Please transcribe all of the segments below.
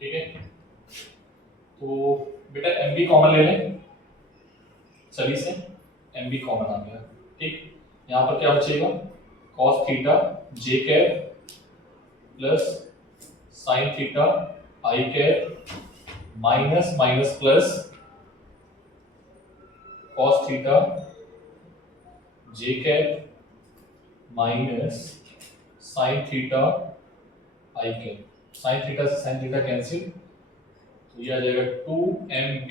ठीक है, तो बेटा एम बी कॉमन ले लें सभी से, एम बी कॉमन आ गया। ठीक, यहाँ पर क्या बचेगा, cos theta J cap plus sine theta I cap minus minus plus cos theta J cap minus sine theta I cap. Sine theta से साइन थीटा कैंसिल, तो ये आ जाएगा 2mb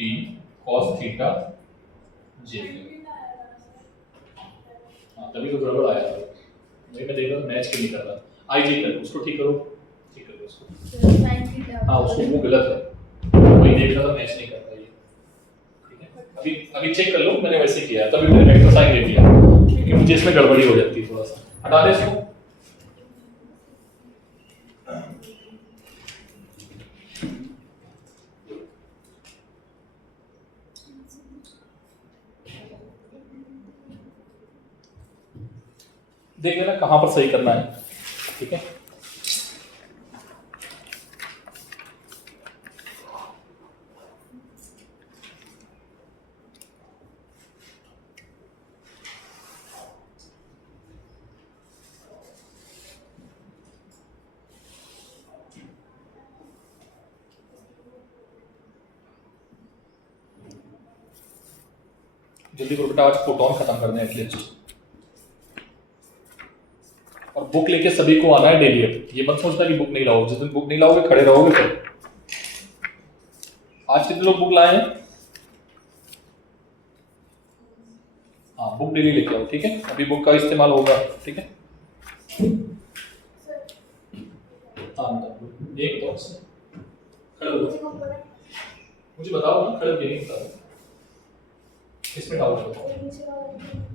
cos theta J cap. हाँ तभी तो गड़बड़ आया था, मैं देख रहा था मैच क्यों नहीं कर रहा। आई जी कर उसको, ठीक करो, ठीक करो उसको। साइन थीटा हाँ उसको वो गलत है, वही देख रहा था मैच नहीं कर रहा ये। ठीक है, अभी अभी चेक कर लो, मैंने वैसे किया तभी मैंने वेक्टर साइन ले लिया, क्योंकि मुझे इसमें गड़बड़ी हो जाती है थोड़ा सा। हटा दे इसको। देख लेना कहाँ पर सही करना है। ठीक है, जल्दी करो बेटा, आज फोटोन खत्म कर दें एटलीस्ट। और बुक लेके सभी को आना है डेली। ये मत सोचना कि बुक नहीं लाओगे, जिस दिन बुक नहीं लाओगे खड़े रहोगे फिर। आज कितने लोग बुक लाए हैं? हाँ बुक डेली लेके आओ। ठीक है, अभी बुक का इस्तेमाल होगा। ठीक है, हाँ एक दो खड़े हो, मुझे बताओ ना, खड़े होके नहीं बताओ किसमें डाउट है।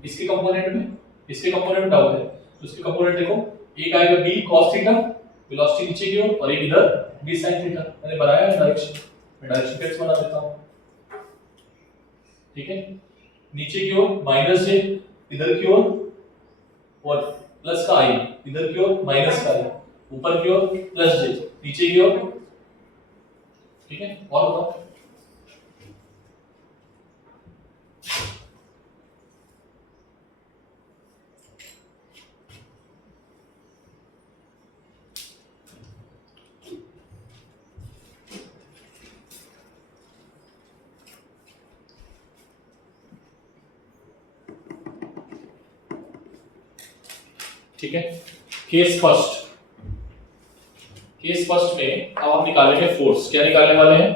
इसके कंपोनेंट में, इसके कंपोनेंट में डाउट है तो इसके कंपोनेंट देखो, एक आएगा b cos थीटा वेलोसिटी नीचे की ओर, और एक इधर b sin थीटा। मैंने बनाया है डायरेक्शन, मैं डायरेक्शन कैसे बना देता हूं। ठीक है, नीचे की ओर माइनस जे, इधर की ओर और प्लस का i, इधर की ओर माइनस का i, ऊपर की ओर प्लस जे, नीचे की ओर। ठीक है, और बताओ। ठीक है, केस फर्स्ट, केस फर्स्ट में अब हम निकालेंगे फोर्स। क्या निकालने वाले हैं?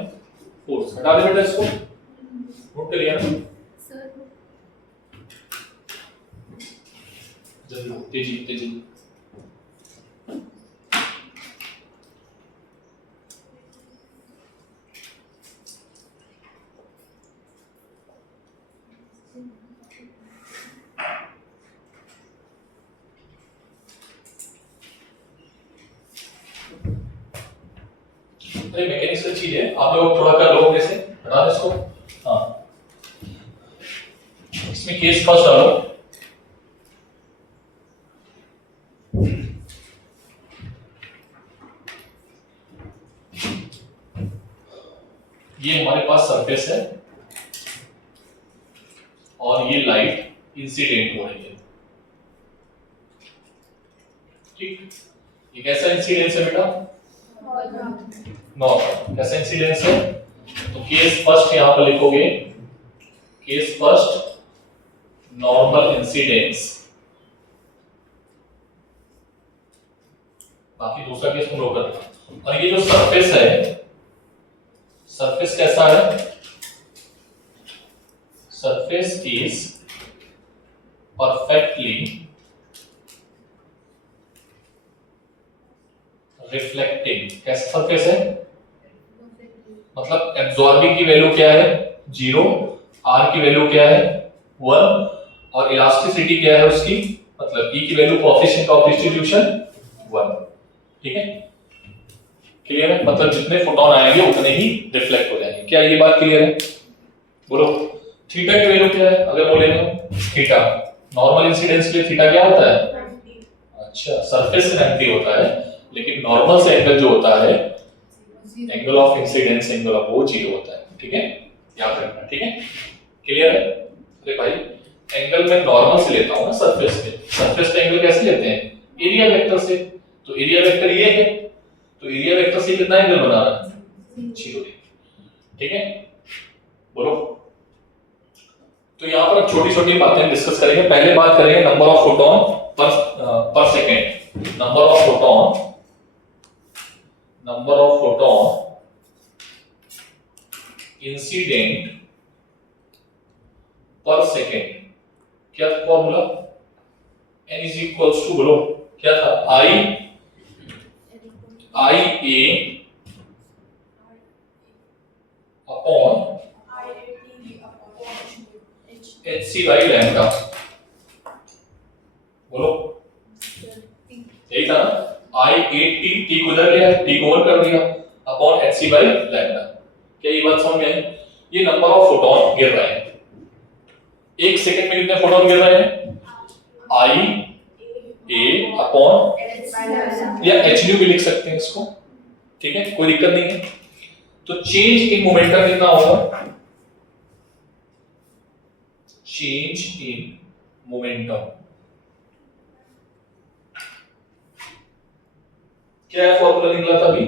फोर्स। हटा दे बेटा इसको, नोट कर लिया ना सर? जल्दी तेजी तेजी। अरे मैकेनिक्स चीज है, आप लोग थोड़ा कर लो कैसे। हटा दे इसको। हाँ इसमें केस फर्स्ट डालो। ये हमारे पास सरफेस है और ये लाइट इंसिडेंट हो रही है। ठीक, ये कैसा इंसिडेंस है बेटा? नॉर्मल। कैसा इंसिडेंस है? तो केस फर्स्ट यहां पर लिखोगे, केस फर्स्ट नॉर्मल इंसिडेंस। बाकी दूसरा केस तुम लोग करना। और ये जो सरफेस है, सरफेस कैसा है? Surface is perfectly reflecting. कैसा सरफेस है? मतलब एब्जॉर्बिंग की वैल्यू क्या है? 0, आर की वैल्यू क्या है? 1, और इलास्टिसिटी क्या है उसकी? मतलब ई की वैल्यू कोएफिशिएंट ऑफ डिस्ट्रीब्यूशन 1। ठीक है, क्लियर है? मतलब जितने फोटोन आएंगे उतने ही रिफ्लेक्ट हो जाएंगे। क्या ये बात क्लियर है? बोलो। थीटा की वैल्यू क्या है? अगर बोलेंगे थीटा, नॉर्मल इंसिडेंस के लिए थीटा क्या होता है? अच्छा, सरफेस से 90 होता है, लेकिन नॉर्मल से एंगल जो होता है angle of incidence, angle of वो 0 होता है, ठीक है, याद रखना, ठीक है, क्लियर है। अरे भाई एंगल में नॉर्मल से लेता हूं ना, सरफेस पे एंगल कैसे लेते हैं, एरिया वेक्टर से, तो एरिया वेक्टर ये है, तो एरिया वेक्टर से कितना एंगल बना रहा है, 0 डिग्री, ठीक है, बोलो। तो यहाँ पर छोटी छोटी बातें डिस्कस करेंगे। पहले बात करेंगे number of photon per second, number of photon incident per second. क्या था formula, n is equals to, बोलो क्या था, I A upon H C by lambda, बोलो यही था ना, आई ए टी को उधर लिया, टी को ओवर कर दिया, upon H C by lambda. क्या ये बात समझ में आई? ये नंबर ऑफ फोटोन गिर रहे हैं, एक सेकंड में कितने फोटोन गिर रहे हैं, आई ए अपॉन, या एच न्यू भी लिख सकते हैं इसको, ठीक है, कोई दिक्कत नहीं है। तो चेंज इन मोमेंटम कितना होगा, चेंज इन मोमेंटम क्या है, फॉर्मूला निकला था अभी,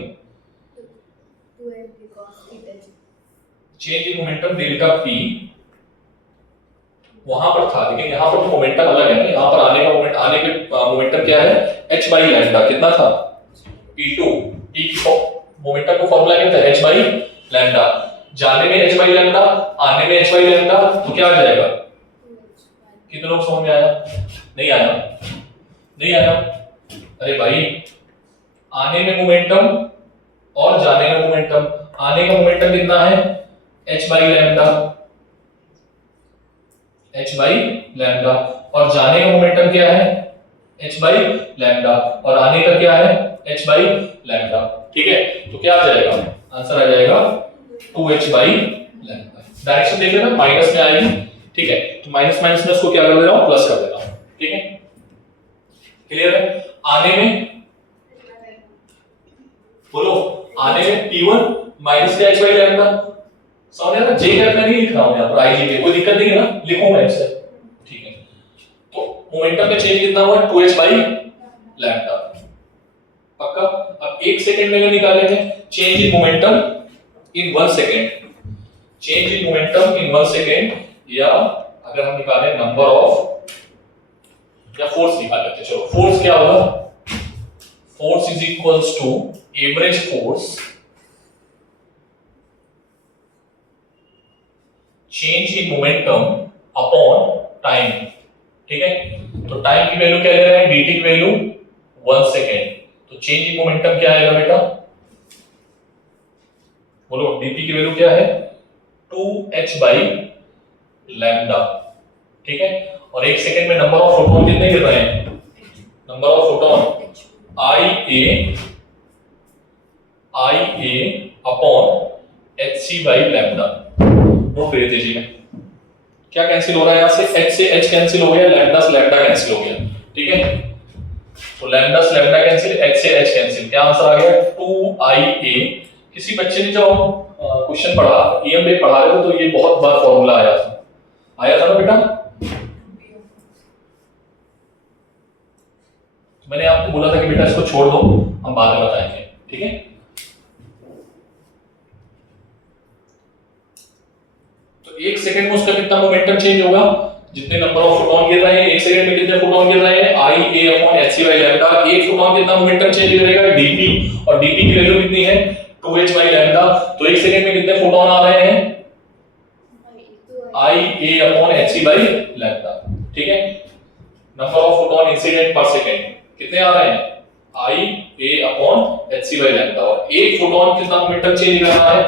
change in momentum delta P, वहां पर था, लेकिन यहां पर मोमेंटम अलग है ना, यहां पर आने का मोमेंट, आने के मोमेंटम क्या है, h बाई लैम्डा, कितना था, p2, t की मोमेंटम को फॉर्मूला क्या था, h बाई लैम्डा, जाने में h बाई लैम्डा, आने में h बाई लैम्डा, तो क्या आ जाएगा, कितने लोग समझ में आया, नहीं आया, नहीं आया, अरे भाई आने में मोमेंटम और जाने में मोमेंटम, आने का मोमेंटम कितना है, h by lambda, h by lambda, और जाने का मोमेंटम क्या है, h बाई लैम्डा, और आने का क्या है, h बाई लैम्डा, ठीक है। तो क्या आ जाएगा, आंसर आ जाएगा 2h बाई लैम्डा। डायरेक्शन देख लेना, माइनस में आएगी, ठीक है, तो माइनस माइनस में इसको क्या कर दे रहा हूं, प्लस कर दे रहा हूं, ठीक है, क्लियर है। आने में बोलो, आने में p1 माइनस का h बाई लैम्डा, समझ आया ना, जे कैप में नहीं लिख रहा हूं यहां पर, आई जी पे कोई दिक्कत नहीं है ना, लिखूंगा ऐसे, ठीक है। तो मोमेंटम में चेंज कितना हुआ, 2h बाई लैम्डा, पक्का। अब एक सेकंड में निकालेंगे change in momentum in 1 second, change in momentum in 1 second, या अगर हम निकालें नंबर ऑफ, या फोर्स निकाल लेते हैं, चलो फोर्स क्या होगा, force is equals to average force change in momentum upon time, ठीक है। तो टाइम की वैल्यू क्या ले रहे हैं, dt की वैल्यू 1 सेकेंड, तो चेंज इन मोमेंटम क्या आएगा बेटा, बोलो dt की वैल्यू क्या है, 2h बाई लैम्डा, ठीक है। और एक सेकेंड में नंबर ऑफ फोटोन कितने गिर रहे हैं, number of photon I A upon H C by lambda. Note करिए तेजी में, क्या कैंसिल हो रहा है, यहां से h कैंसिल हो गया, लैम्डा से लैम्डा कैंसिल हो गया, ठीक है। तो लैम्डा से लैम्डा कैंसिल, h से h कैंसिल, क्या आंसर आ गया, 2ia। किसी बच्चे ने जब क्वेश्चन पढ़ा, ईएम में पढ़ा रहे थे, तो ये बहुत बार फॉर्मूला आया था ना बेटा, मैंने आपको बोला था कि बेटा इसको छोड़ दो, हम बाद में बताएंगे, ठीक है। तो एक सेकंड में उसका कितना मोमेंटम चेंज होगा, जितने नंबर ऑफ फोटोन गिर रहे हैं, एक सेकंड में कितने फोटोन गिर रहे हैं, I A upon H C by lambda, एक फोटोन कितना मोमेंटम चेंज करेगा, डीपी, और डीपी की वैल्यू कितनी है, 2h बाई लैम्डा, तो एक सेकंड में कितने फोटोन आ रहे हैं, I A upon H C by lambda, ठीक है। Number of photon incident per second कितने आ रहे हैं, I A upon H C by lambda, और एक फोटोन कितना मोमेंटम चेंज कर रहा है,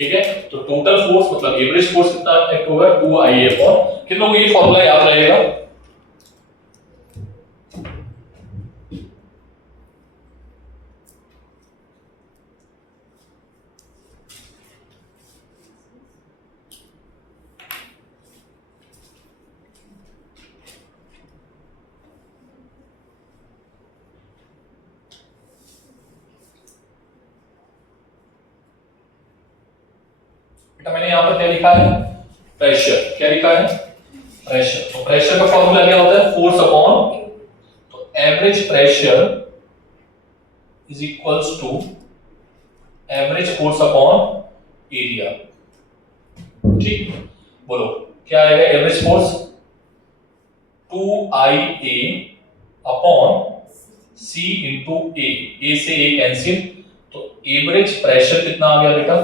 ठीक है। तो टोटल फोर्स मतलब एवरेज फोर्स कितना एक्ट होगा, 2ia अपॉन, कितनों को ये फॉर्मूला याद रहेगा, बेटा मैंने यहाँ पर क्या लिखा है, प्रेशर। क्या लिखा है, प्रेशर। तो प्रेशर का फॉर्मूला क्या होता है, फोर्स अपॉन, तो average pressure is equals to average force upon area. ठीक, बोलो क्या आएगा, average force 2IA upon C into A से ए कैंसिल, तो एवरेज प्रेशर कितना आ गया बेटा,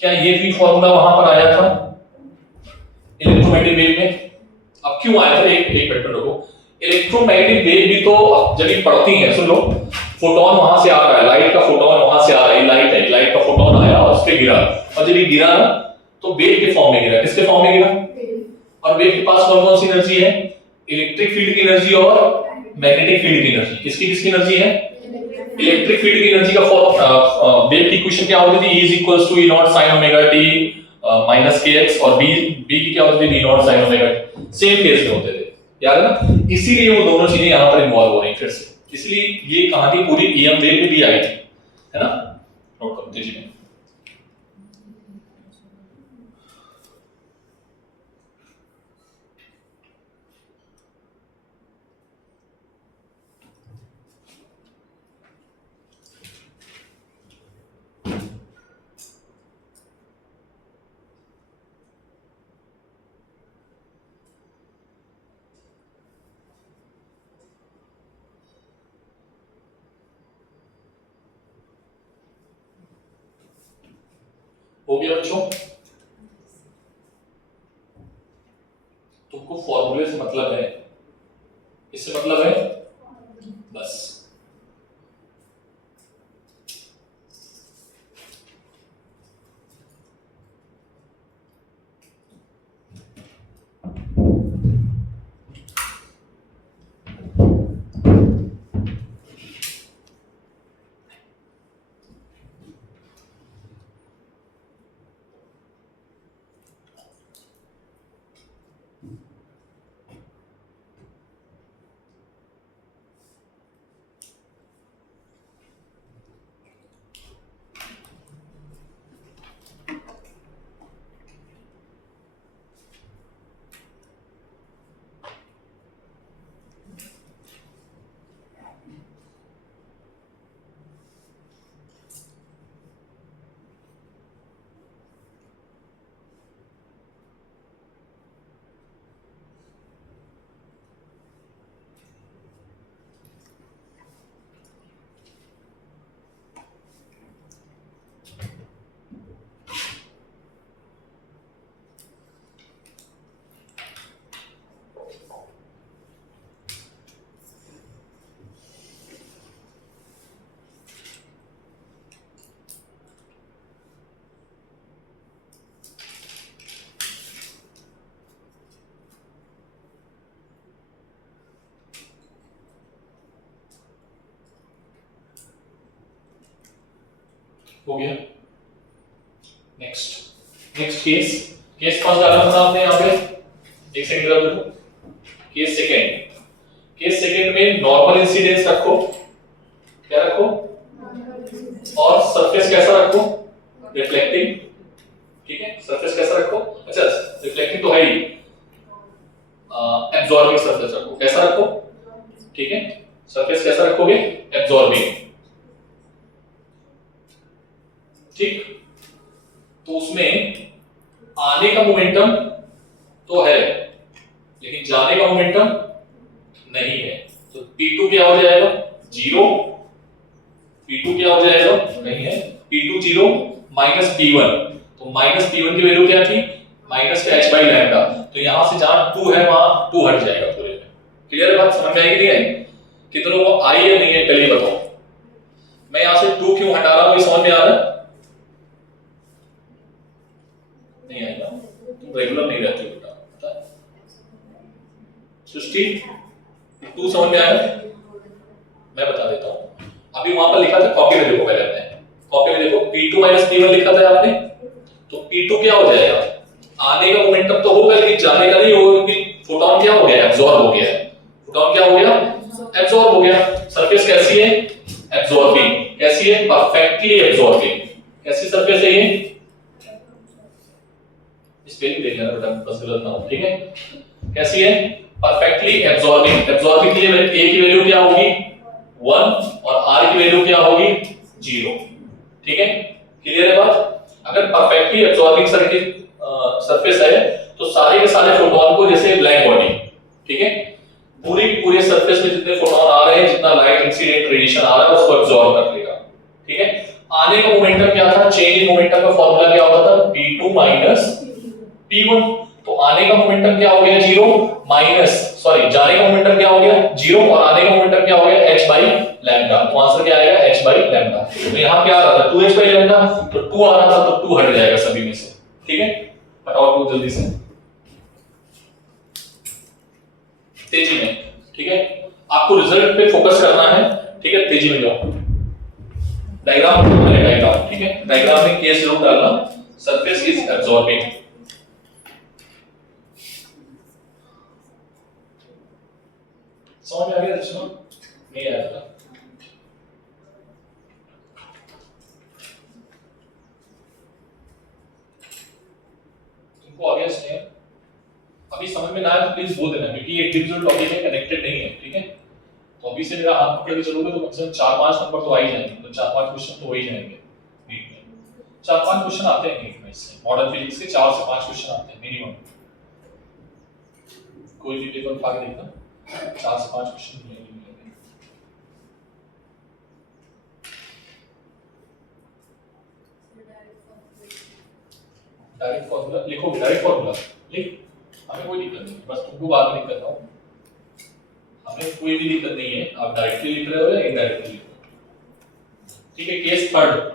क्या ये भी फॉर्मूला वहां पर आया था इलेक्ट्रोमैग्नेटिक वेव में? अब क्यों आया था, एक मिनट रुको। इलेक्ट्रोमैग्नेटिक वेव भी तो जब ये पड़ती है, सुन लो, फोटोन वहां से आ रहा है, लाइट का फोटोन वहां से आ रहा है, लाइट है, लाइट का फोटोन आया और उस पे गिरा, और जब ये गिरा ना तो वेव के फॉर्म में गिरा। किसके फॉर्म में गिरा, और वेव के पास कौन कौन सी एनर्जी है, इलेक्ट्रिक फील्ड की एनर्जी और मैग्नेटिक फील्ड की एनर्जी। किसकी किसकी एनर्जी है, इलेक्ट्रिक फील्ड की एनर्जी का वेव की इक्वेशन क्या होती थी, E is equals to E naught sin omega t minus kx, और b की क्या होती थी, E naught sin omega t। Same case में होते थे, याद है ना, इसीलिए वो दोनों चीजें यहाँ पर इन्वॉल्व हो रही फिर से, इसलिए ये कहानी पूरी EM वेव में भी आई थी, है ना, नोट कर दीजिए। हो गया बच्चों, तुमको फॉर्मूले से मतलब है, इससे मतलब है बस। हो गया, नेक्स्ट केस। केस कौन सा डाला था आपने यहाँ पे, एक सेकंड जरा देखो, केस सेकंड में नॉर्मल इंसिडेंस रखो, क्या रखो, और सरफेस कैसा रखो, रिफ्लेक्टिंग। ठीक है, सरफेस कैसा रखो, अच्छा रिफ्लेक्टिंग तो है ही, एब्जॉर्बिंग सरफेस रखो, कैसा रखो, ठीक है, सरफेस कैसा रखोगे, एब्जॉर्बिंग। ठीक, तो उसमें आने का मोमेंटम तो है लेकिन जाने का मोमेंटम नहीं है, तो P2 क्या हो जाएगा, जीरो। P2 क्या हो जाएगा, नहीं है, P2 जीरो माइनस P1, तो माइनस P1 की वैल्यू क्या थी, माइनस का h बाई लैम्डा, तो यहां से जहां 2 है वहां 2 हट जाएगा पूरे में। क्लियर है बात, समझ में आएगी नहीं आई, कितनों को आई है नहीं है पहले बताओ। मैं यहां से 2 क्यों हटा रहा हूं, ये समझ में आ रहा है, नहीं आएगा, रेगुलर नहीं रहते बेटा, सृष्टि 2 समझ में आया, मैं बता देता हूं। अभी वहां पर लिखा था, कॉपी में देखो, पहले अपने कॉपी में देखो, P2 माइनस P1 लिखा था आपने, तो P2 क्या हो जाएगा, आने का मोमेंटम तो होगा लेकिन जाने का नहीं होगा, क्योंकि फोटोन क्या हो गया, एब्जॉर्ब हो गया, फोटोन क्या हो गया, एब्जॉर्ब हो गया। सरफेस कैसी है, एब्जॉर्बिंग, कैसी है, परफेक्टली एब्जॉर्बिंग। कैसी सरफेस है ये, स्पेलिंग देख लेना बेटा, बस गलत ना हो, ठीक है। कैसी है? Perfectly absorbing. एब्जॉर्बिंग के लिए ए की वैल्यू क्या होगी 1 और आर की वैल्यू क्या होगी 0, ठीक है। क्लियर है बात? अगर परफेक्टली एब्जॉर्बिंग सरफेस है तो सारे के सारे फोटोन को, जैसे ब्लैक बॉडी, ठीक है, पूरे सरफेस में जितने फोटोन आ रहे हैं, जितना लाइट इंसिडेंट रेडिएशन आ रहा है उसको एब्जॉर्ब कर लेगा, ठीक है। आने का मोमेंटम क्या था? चेंज इन मोमेंटम का फार्मूला क्या होता था? p2 minus p1। तो आने का मोमेंटम क्या हो गया 0 माइनस, सॉरी, जाने का मोमेंटम क्या हो गया 0 और आने का मोमेंटम क्या हो गया h बाई लैम्डा। तो आंसर क्या आएगा h बाई लैम्डा। तो यहां क्या आ रहा था 2h बाई लैम्डा, तो 2 आ रहा था, तो 2 हट जाएगा सभी में से, ठीक है। हटाओ 2 जल्दी से, तेजी में, ठीक है। आपको रिजल्ट पे फोकस करना है, ठीक है, तेजी में जाओ। डायग्राम बनाना, डायग्राम, ठीक है। डायग्राम में केस जरूर डालना, सरफेस इज एब्जॉर्बिंग। समझ में आ गया? अच्छा नहीं आया था? तुमको आ गया इसमें? अभी समझ में ना आए तो प्लीज बोल देना, क्योंकि ये इंडिविजुअल टॉपिक है, कनेक्टेड नहीं है, ठीक है। तो अभी से मेरा हाथ पकड़ के चलोगे तो कम से कम 4-5 नंबर तो आ ही जाएंगे, तो 4-5 क्वेश्चन तो हो ही जाएंगे नीट में। 4-5 क्वेश्चन आते हैं नीट में इससे, मॉडर्न फिजिक्स के 4 से 5 क्वेश्चन आते हैं मिनिमम। कोई भी पेपर उठा के देखना, 4 से 5 क्वेश्चन मिलेंगे। डायरेक्ट फॉर्मूला लिखो, डायरेक्ट फॉर्मूला लिख, हमें कोई दिक्कत नहीं, बस तुमको बाद में दिक्कत हो, हमें कोई भी दिक्कत नहीं है। आप डायरेक्टली लिख रहे हो या इनडायरेक्टली लिख रहे हो, ठीक है। केस थर्ड,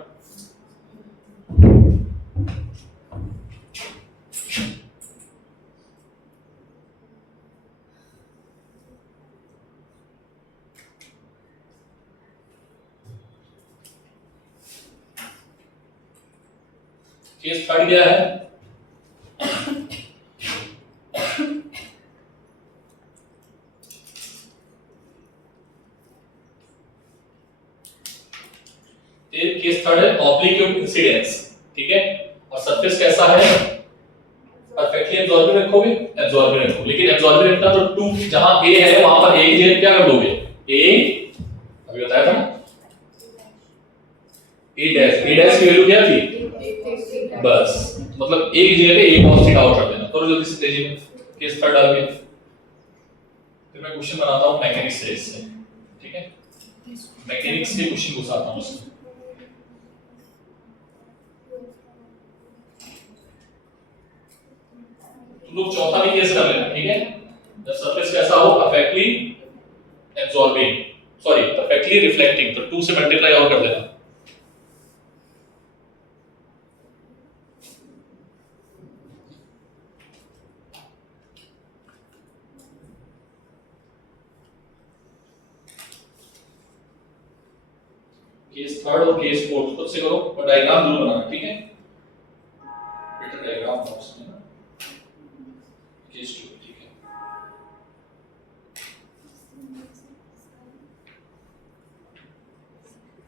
केस थर्ड क्या है? केस थर्ड है ऑब्लिक इंसिडेंस, ठीक है। और सरफेस कैसा है? परफेक्टली एब्जॉर्बिंग रखोगे, एब्जॉर्बिंग रखो, लेकिन एब्जॉर्बिंग रखना तो 2 जहां a है वहां पर a की जगह क्या कर दोगे? a, अभी बताया था ना, a डैश की वैल्यू क्या थी? बस, मतलब a की जगह पे a cos थीटा और कर देना। करो जल्दी से तेजी में, केस थर्ड डाल के फिर मैं क्वेश्चन बनाता हूं मैकेनिक्स से इससे, ठीक है। मैकेनिक्स के क्वेश्चन घुसाता हूं इसमें। तुम लोग चौथा भी केस कर लेना, ठीक है। जब सरफेस कैसा हो? Perfectly absorbing, sorry perfectly reflecting, तो 2 से मल्टीप्लाई और कर देना। केस थर्ड और केस फोर्थ खुद से करो और डायग्राम जरूर बनाना, ठीक है। बेटा डायग्राम बनाओ उसमें ना, केस 2, ठीक है।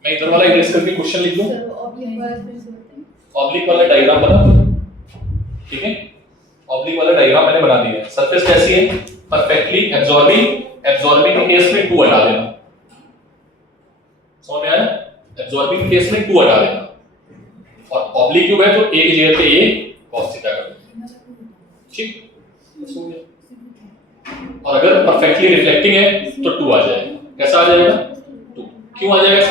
मैं इधर वाला इरेज करके क्वेश्चन लिख दूं, ऑब्लिक वाला डायग्राम बना, ठीक है। ऑब्लिक वाला डायग्राम मैंने बना दिया है। सरफेस कैसी है? परफेक्टली एब्जॉर्बिंग, एब्जॉर्बिंग के केस में 2 हटा देना, समझ में आया? एब्जॉर्बिंग के केस में 2 हटा देना, और ऑब्लिक क्यूब है तो a की जगह पे a cos थीटा कर देना, ठीक, बस हो गया। और अगर परफेक्टली रिफ्लेक्टिंग है तो 2 आ जाएगा। कैसा आ जाएगा? 2 क्यों आ जाएगा?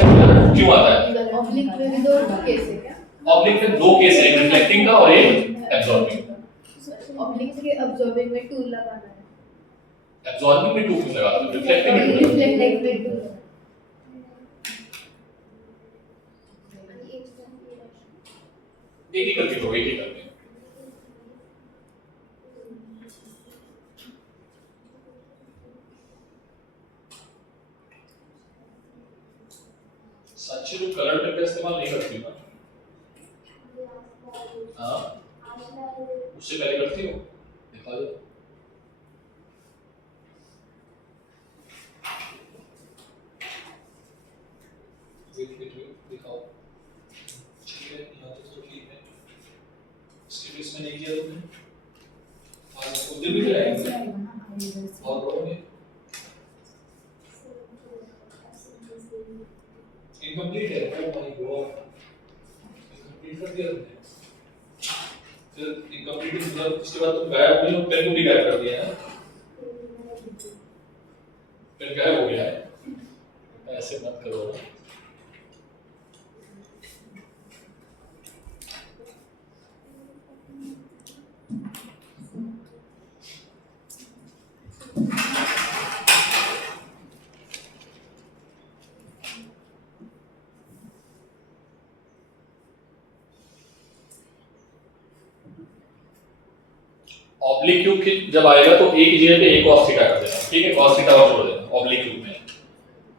क्यों आता है? ऑब्लिक में 2 केस है क्या? ऑब्लिक में 2 केस है, रिफ्लेक्टिंग का और एक एब्जॉर्बिंग का। ऑब्लिक के एब्जॉर्बिंग में 2 लगाना है, एब्जॉर्बिंग में 2 क्यों लगा? रिफ्लेक्टिंग में 2 लगा। रिफ्लेक्टिंग में 2। एक ही करके लो, एक ही करके। सच्ची तो कलर पेन का इस्तेमाल नहीं करती ना? हाँ, उससे पहले करती हो? दिखा दो। दिखाओ, ठीक है, यहाँ तक तो ठीक है। इसके बीच में नहीं किया तुमने? कर दिया तुमने, फिर इनकम्प्लीट मतलब इसके बाद तुम गायब हो गई हो, पेन को भी गायब कर दिया है, पेन गायब हो गया है। ऐसे मत करो। ऑब्लिक क्यूब जब आएगा तो एक ही जगह पे एक cos थीटा कर देना, ठीक है, cos थीटा और छोड़ देना ऑब्लिक क्यूब में।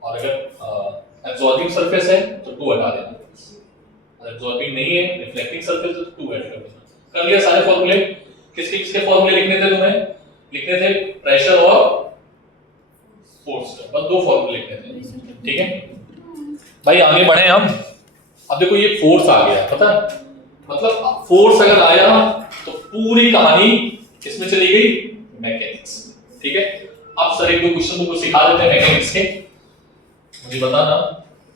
और अगर एब्जॉर्बिंग सरफेस है तो 2 हटा देना, और एब्जॉर्बिंग नहीं है रिफ्लेक्टिंग सरफेस तो 2 ऐड कर देना। कर लिया सारे फॉर्मूले? किसके किसके फॉर्मूले लिखने थे तुम्हें? लिखने थे प्रेशर और फोर्स का, बस 2 फॉर्मूले लिखने थे, ठीक है भाई। आगे बढ़े हम। अब देखो ये फोर्स आ गया, पता है, मतलब फोर्स अगर आया तो पूरी कहानी किसमें चली गई? मैकेनिक्स, ठीक है। अब सर एक दो क्वेश्चन तुमको सिखा देते हैं मैकेनिक्स के, मुझे बताना,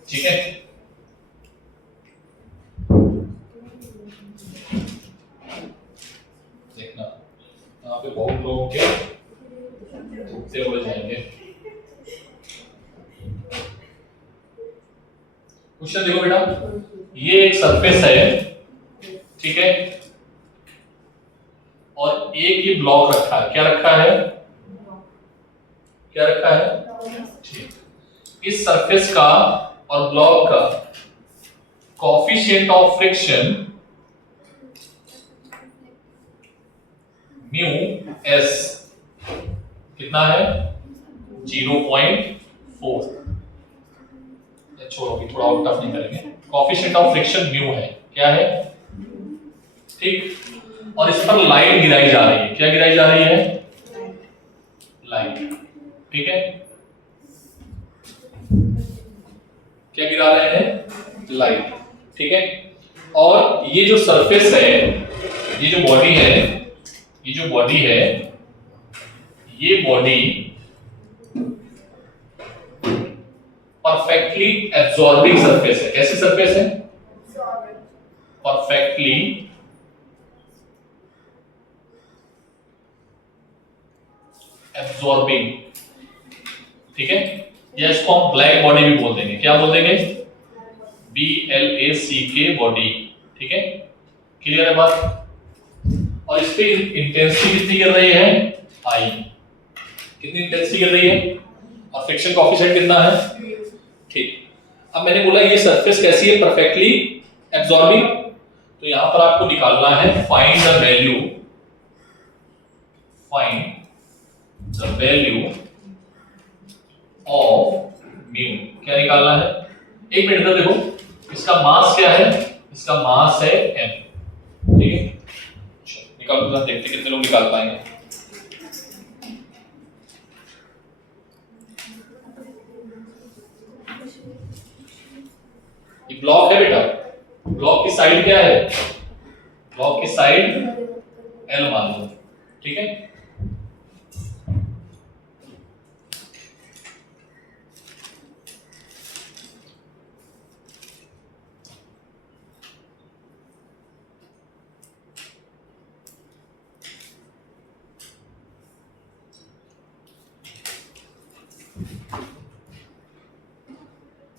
ठीक है। देखना यहाँ पे बहुत लोग के उठते हुए जाएंगे। क्वेश्चन देखो बेटा, ये एक सरफेस है, ठीक है, और एक ही ब्लॉक रखा है। क्या रखा है? क्या रखा है? ठीक। इस सरफेस का और ब्लॉक का coefficient of friction mu S कितना है? 0.4। छोड़ो कि थोड़ा और टफ नहीं करेंगे। कोएफिशिएंट ऑफ फ्रिक्शन म्यू है, क्या है? ठीक। और इस पर लाइट गिराई जा रही है। क्या गिराई जा रही है? लाइट, ठीक है। क्या गिरा रहे हैं? लाइट, ठीक है। और ये जो सरफेस है, ये जो बॉडी है, ये जो बॉडी है, ये बॉडी परफेक्टली एब्जॉर्बिंग सरफेस है। कैसी सरफेस है? परफेक्टली एब्जॉर्बिंग, ठीक है। या इसको हम ब्लैक बॉडी भी बोल देंगे। क्या बोल देंगे? BLACK बॉडी, ठीक है। क्लियर है बात? और इस पे इंटेंसिटी कितनी गिर रही है? I। कितनी इंटेंसिटी गिर रही है? और फ्रिक्शन कोएफिशिएंट कितना है? ठीक। अब मैंने बोला ये सरफेस कैसी है? Perfectly absorbing. तो यहां पर आपको निकालना है find the value of mu. क्या निकालना है? एक मिनट इधर देखो, इसका मास क्या है? इसका मास है m, ठीक है। निकालो जरा, देखते कितने लोग निकाल पाएंगे। ये ब्लॉक है बेटा, ब्लॉक की साइड क्या है? ब्लॉक की साइड L मान लो, ठीक है।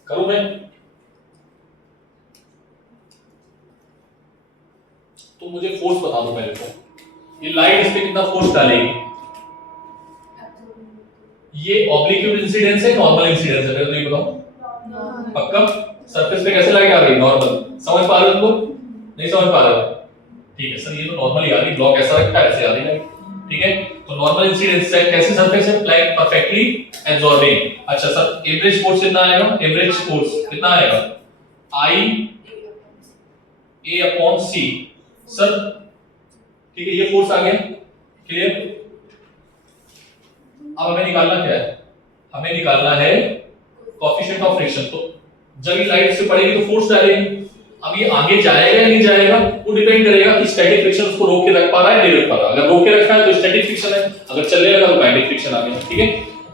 करूं मैं? तो मुझे फोर्स बता दो पहले तो। ये लाइट इस पे कितना फोर्स डालेगी? ये ऑब्लिक्यूट इंसिडेंस है, नॉर्मल इंसिडेंस है? तो ये बताओ पक्का। सरफेस पे कैसे लाइट आ रही है? नॉर्मल। समझ पा रहे हो तुम? नहीं समझ पा रहे हो? ठीक है सर, ये तो नॉर्मली आ रही, ब्लॉक ऐसा रखा है, ऐसे आ रही है, ठीक है। तो नॉर्मल इंसिडेंस है, कैसी सरफेस है? Light perfectly absorbing. अच्छा सर, एवरेज फोर्स कितना आएगा? एवरेज फोर्स कितना आएगा? I A/C। सर ठीक है, ये फोर्स आ गया, क्लियर। अब हमें निकालना क्या है? हमें निकालना है कोएफिशिएंट ऑफ फ्रिक्शन। तो जब ये लाइट से पड़ेगी तो फोर्स डालेगी। अब ये आगे जाएगा या नहीं जाएगा, वो डिपेंड करेगा कि स्टैटिक फ्रिक्शन उसको रोक के रख पा रहा है, नहीं रख पा रहा। अगर रोक के रखा है तो स्टैटिक फ्रिक्शन है, अगर चलने लगा तो काइनेटिक फ्रिक्शन आ गया, ठीक है।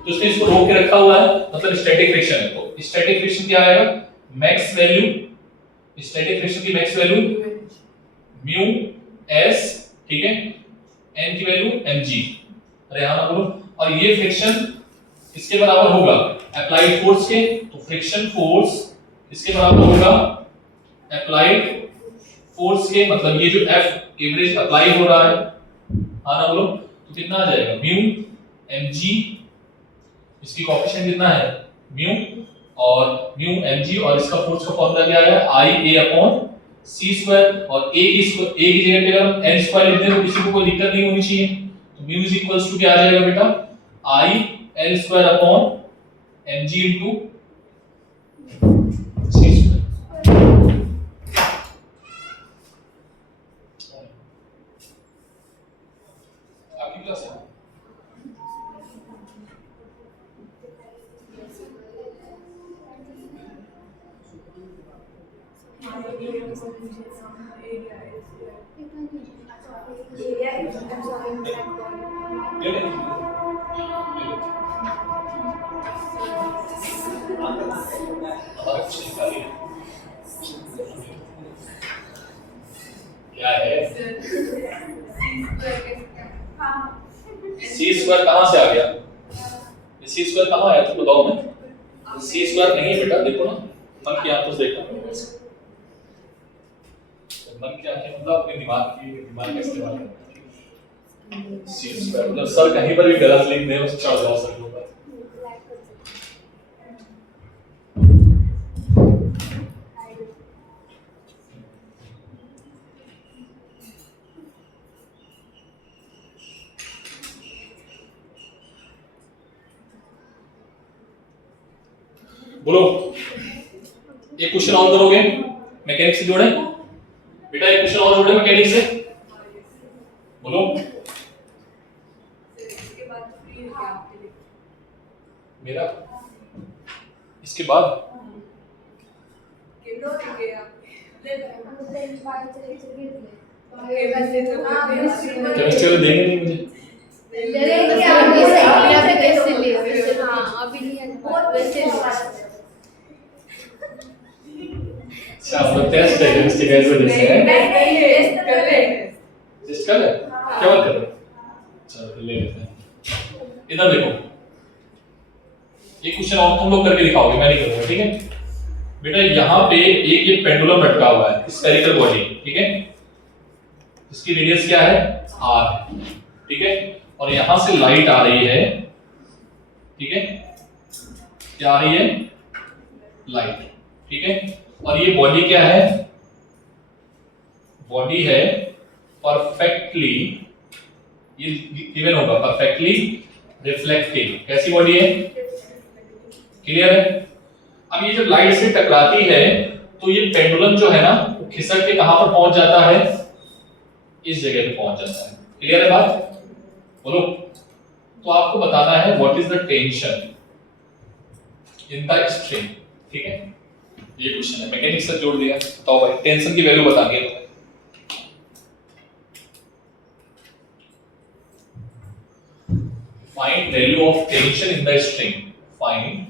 तो इसने इसको रोक के रखा हुआ है, मतलब स्टैटिक फ्रिक्शन है। तो स्टैटिक फ्रिक्शन क्या आएगा? मैक्स वैल्यू स्टैटिक फ्रिक्शन की मैक्स वैल्यू म्यू एस, ठीक है, एन की वैल्यू mg। अरे हाँ ना बोलो। और ये फ्रिक्शन किसके बराबर होगा? अप्लाइड फोर्स के। तो फ्रिक्शन फोर्स इसके बराबर होगा अप्लाइड फोर्स के, मतलब ये जो F एवरेज अप्लाई हो रहा है, हाँ ना बोलो, तो कितना आ जाएगा? म्यू mg, इसकी कोएफिशिएंट कितना है? म्यू, और म्यू mg, और इसका फोर्स का फॉर्मूला क्या है? IA upon c square. और a की जगह पे अगर हम n स्क्वायर लिख दें तो किसी को कोई दिक्कत नहीं होनी चाहिए। तो म्यू इज इक्वल्स टू क्या आ जाएगा बेटा? I l square upon mg into c square. आपकी क्लास है? क्या है? सी स्क्वायर कहाँ से आ गया? सी स्क्वायर कहाँ आया तुम बताओ। मैं सी स्क्वायर नहीं है बेटा, देखो ना, मन की आंखों से देखना। मन की आंखें मतलब अपने दिमाग का इस्तेमाल करना। सी स्क्वायर मतलब सर कहीं पर भी गलत लिख दे उस चढ़ जाओ सर के ऊपर। बोलो, एक क्वेश्चन और करोगे मैकेनिक्स से जोड़े बेटा? एक क्वेश्चन और जोड़े मैकेनिक्स से, बोलो। मेरा इसके बाद केमिस्ट्री देंगे नहीं मुझे। अच्छा, टेस्ट है केमिस्ट्री का, इस वजह से है। टेस्ट कर ले। क्या बात कर रहे हो? चलो ले लेते हैं। इधर देखो, एक क्वेश्चन और तुम लोग करके दिखाओगे, मैं नहीं करूंगा, ठीक है बेटा? यहाँ पे एक ये पेंडुलम लटका हुआ है, स्फेरिकल बॉडी, ठीक है, इसकी रेडियस क्या है? r, ठीक है, और यहां से लाइट आ रही है, ठीक है, क्या आ रही है? लाइट, ठीक है, और ये बॉडी क्या है? बॉडी है परफेक्टली, ये गिवन होगा, परफेक्टली रिफ्लेक्टिंग। कैसी बॉडी है? क्लियर है? अब ये जब लाइट से टकराती है तो ये पेंडुलम जो है ना, वो खिसक के कहां पर पहुंच जाता है? इस जगह पे पहुंच जाता है। क्लियर है बात? बोलो। तो आपको बताना है what is the tension in the string, ठीक है? ये क्वेश्चन है, मैकेनिक्स से जोड़ दिया। बताओ भाई, टेंशन की वैल्यू बतानी है। Find value of tension in the string. Find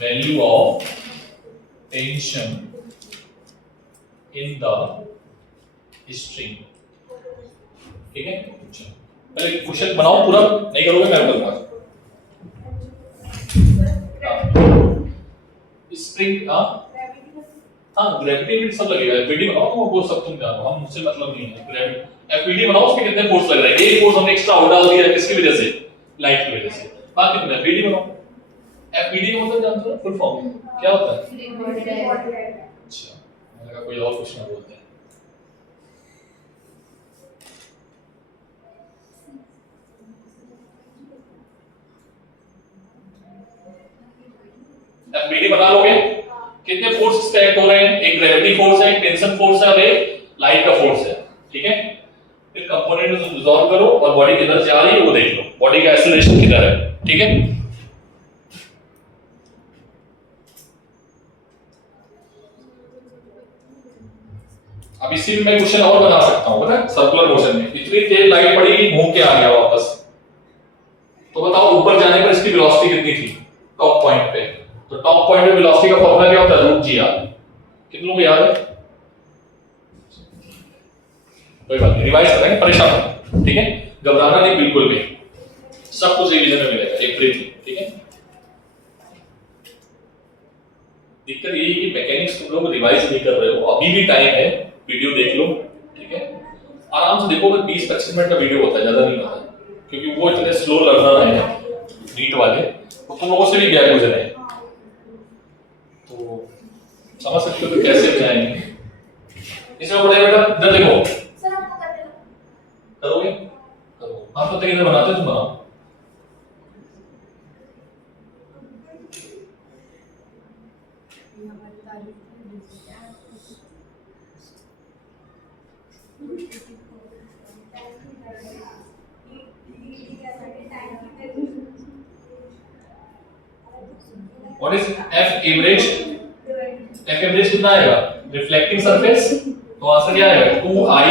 value of tension in the string, ठीक है? पहले क्वेश्चन बनाओ पूरा, नहीं करोगे मैं करूंगा। स्प्रिंग, हाँ ग्रेविटी भी सब लगेगा। एफईडी बनाओ, वो सब तुम जानो, हम मुझसे मतलब नहीं है। ग्रेविटी एफईडी बनाओ, उसमें कितने फोर्स लग रहे हैं? एक फोर्स हमने एक्स्ट्रा और डाल दिया, किसकी वजह से? लाइट की वजह से। बाकी तुम एफईडी बनाओ। एफईडी का मतलब जानते हो फुल फॉर्म क्या होता है? अच्छा, मैंने कहा कोई और क्वेश्चन बोलते हैं। एफईडी बता लोगे? कितने फोर्स स्टैक हो रहे हैं? एक ग्रेविटी फोर्स है, एक टेंशन फोर्स है और एक लाइट का फोर्स है, ठीक है? फिर कंपोनेंट को रिजॉल्व करो और बॉडी किधर से आ रही है वो देख लो, बॉडी का एक्सीलरेशन किधर है, ठीक है? अब इसी में मैं क्वेश्चन और बना सकता हूं, पता है? सर्कुलर मोशन में इतनी तेज लाइट पड़ी कि घूम के आ गया वापस, तो बताओ ऊपर जाने पर इसकी वेलोसिटी कितनी थी टॉप पॉइंट पे? तो टॉप पॉइंट पे वेलोसिटी का फॉर्मूला क्या होता है? √gr। कितने लोगों को याद है? कोई बात नहीं, रिवाइज करेंगे, परेशान मत, ठीक है? घबराना नहीं बिल्कुल भी, सब कुछ रिवीजन में मिलेगा, एवरीथिंग, ठीक है? दिक्कत यही है कि मैकेनिक्स तुम लोग रिवाइज नहीं कर रहे हो, अभी भी टाइम है, वीडियो देख लो, ठीक है? आराम से देखो, 20-25 मिनट का वीडियो होता है, ज्यादा नहीं होता है, क्योंकि वो इतने स्लो लर्नर है नीट वाले, तो तुम लोगों से भी गैप गुजरे हैं, तो समझ सकते हो कि कैसे जाएंगे। इसमें पढ़े बेटा, इधर देखो, सर आपको करने लगा करोगे? करो, आप पता किधर बनाते हो, तुम बनाओ। What is F average? F average कितना आएगा? रिफ्लेक्टिंग सरफेस, तो आंसर क्या आएगा? 2I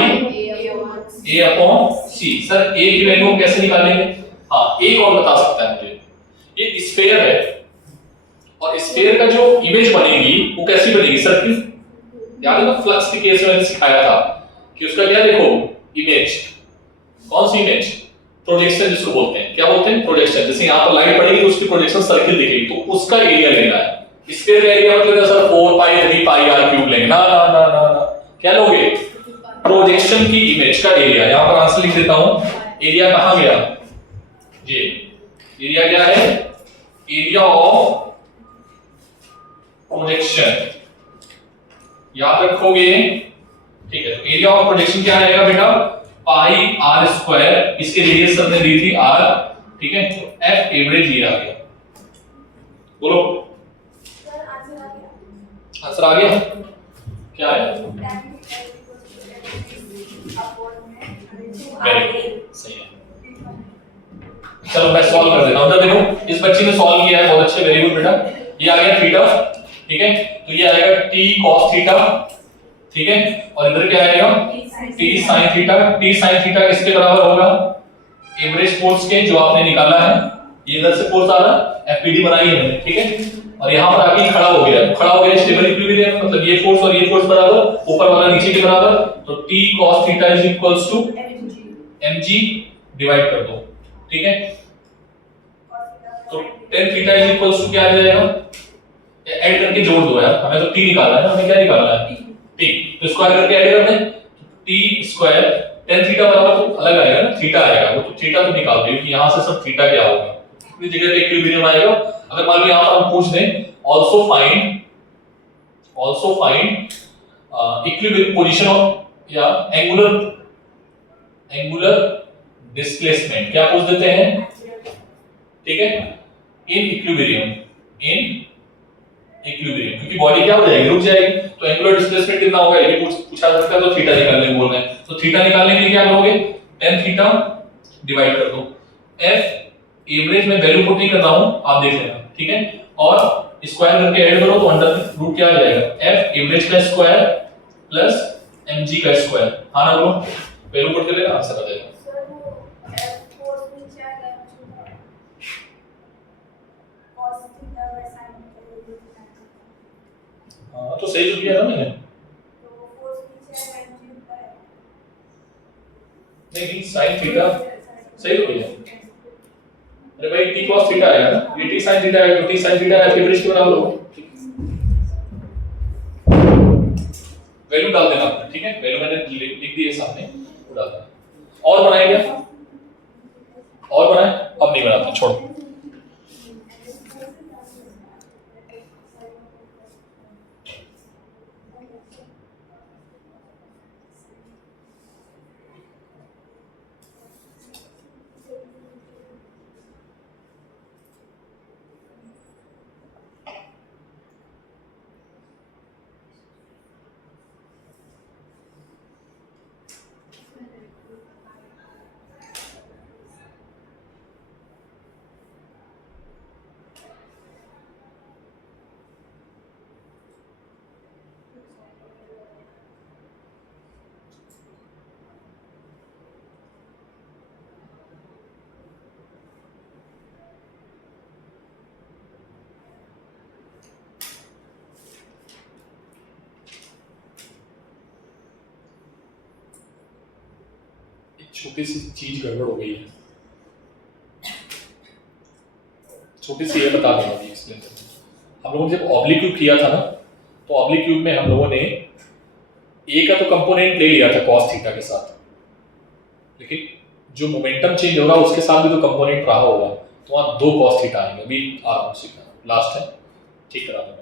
A upon C। Sir A की वैल्यू हम कैसे निकालेंगे? हाँ, एक और बता सकता है मुझे, ये स्फीयर है और स्फीयर का जो इमेज बनेगी वो कैसी बनेगी? सर्किल, याद है ना फ्लक्स के केस में मैंने सिखाया था कि उसका क्या देखो इमेज, कौन सी इमेज? प्रोजेक्शन जिसको बोलते हैं, क्या बोलते हैं? प्रोजेक्शन। जैसे यहाँ पर लाइट पड़ेगी तो उसकी प्रोजेक्शन सर्किल दिखेगी, तो उसका एरिया लेना है। स्फीयर का एरिया मतलब सर 4 पाई 3 पाई r क्यूब लेंगे, ना ना ना ना ना, क्या लोगे? प्रोजेक्शन की इमेज का एरिया। यहाँ पर आंसर लिख देता हूं, एरिया कहां गया? ये एरिया क्या है? एरिया ऑफ प्रोजेक्शन, याद रखोगे, ठीक है? तो एरिया ऑफ प्रोजेक्शन क्या आएगा बेटा? पाई r स्क्वायर, इसके रेडियस हमने दी थी r, ठीक है? तो f एवरेज ये आ गया, बोलो सर आंसर आ गया। आंसर आ गया, क्या है? वेरी सही है। चलो मैं सॉल्व कर देता हूं। देखो इस बच्ची ने सॉल्व किया है, बहुत अच्छे, वेरी गुड बेटा। ये आ गया थीटा, ठीक है? तो ये आएगा t cos थीटा, ठीक है? और इधर क्या आएगा? t sin theta. t sin theta किसके बराबर होगा? एवरेज फोर्स के, जो आपने निकाला है। ये इधर से फोर्स आ रहा है, एफपीडी बनाई है हमने, ठीक है? और यहाँ पर आके खड़ा हो गया, खड़ा हो गया स्टेबल इक्विलिब्रियम, मतलब ये फोर्स और ये फोर्स बराबर, ऊपर वाला नीचे के बराबर, तो t cos theta is equals to mg, divide कर दो, ठीक है? तो tan theta is equals to क्या आ जाएगा? ऐड करके जोड़ दो यार, हमें तो t निकालना है ना, हमें क्या निकालना है? t, तो स्क्वायर करके ऐड करना है, t स्क्वायर tan थीटा बराबर तो अलग आएगा ना, थीटा आएगा, वो तो थीटा तो निकाल दो, क्योंकि यहां से सब थीटा क्या होगा, कितनी जगह पे इक्विलिब्रियम आएगा। अगर मान लो यहां पर हम पूछ दें also find equilibrium position of या एंगुलर डिस्प्लेसमेंट, क्या पूछ देते हैं, ठीक है? इन इक्विलिब्रियम, क्योंकि बॉडी क्या हो जाएगी? रुक जाएगी, तो एंगुलर डिस्प्लेसमेंट कितना होगा ये भी पूछा जा सकता है, तो थीटा निकालने को बोल रहे हैं, तो थीटा निकालने के लिए क्या करोगे? tan थीटा डिवाइड कर दो, f एवरेज में वैल्यू पुट नहीं कर रहा हूं, आप देख लेना, ठीक है? और स्क्वायर करके ऐड करो तो अंडर रूट क्या आ जाएगा? f एवरेज का स्क्वायर प्लस mg का स्क्वायर, हां ना बोलो, वैल्यू पुट कर लेना, आंसर आ जाएगा। सर वो f फोर्स नीचे आ गया, cos theta by sin theta, हां तो सही तो किया ना मैंने, तो फोर्स नीचे आ गया, mg ऊपर है, नहीं sin थीटा सही हो गया। अरे भाई t cos थीटा आया ना, ये t sin थीटा है, तो t sin थीटा एवरेज के बराबर होगा, वैल्यू डाल देना आपने, ठीक है? वैल्यू मैंने लिख दी है सामने, वो डाल देना। और बनाएंगे, और बनाए? अब नहीं बनाते, छोड़ो। छोटी सी चीज गड़बड़ हो गई है, छोटी सी ये बता दूंगा अभी एक्सप्लेन करके। हम लोगों ने जब ऑब्लिक क्यूब किया था ना, तो ऑब्लिक क्यूब में हम लोगों ने ए का तो कंपोनेंट ले लिया था कॉस थीटा के साथ, लेकिन जो मोमेंटम चेंज होगा उसके साथ भी तो कंपोनेंट रहा होगा, तो वहाँ 2 कॉस थीटा आएंगे। अभी आराम से लास्ट है, ठीक करा दूंगा अभी।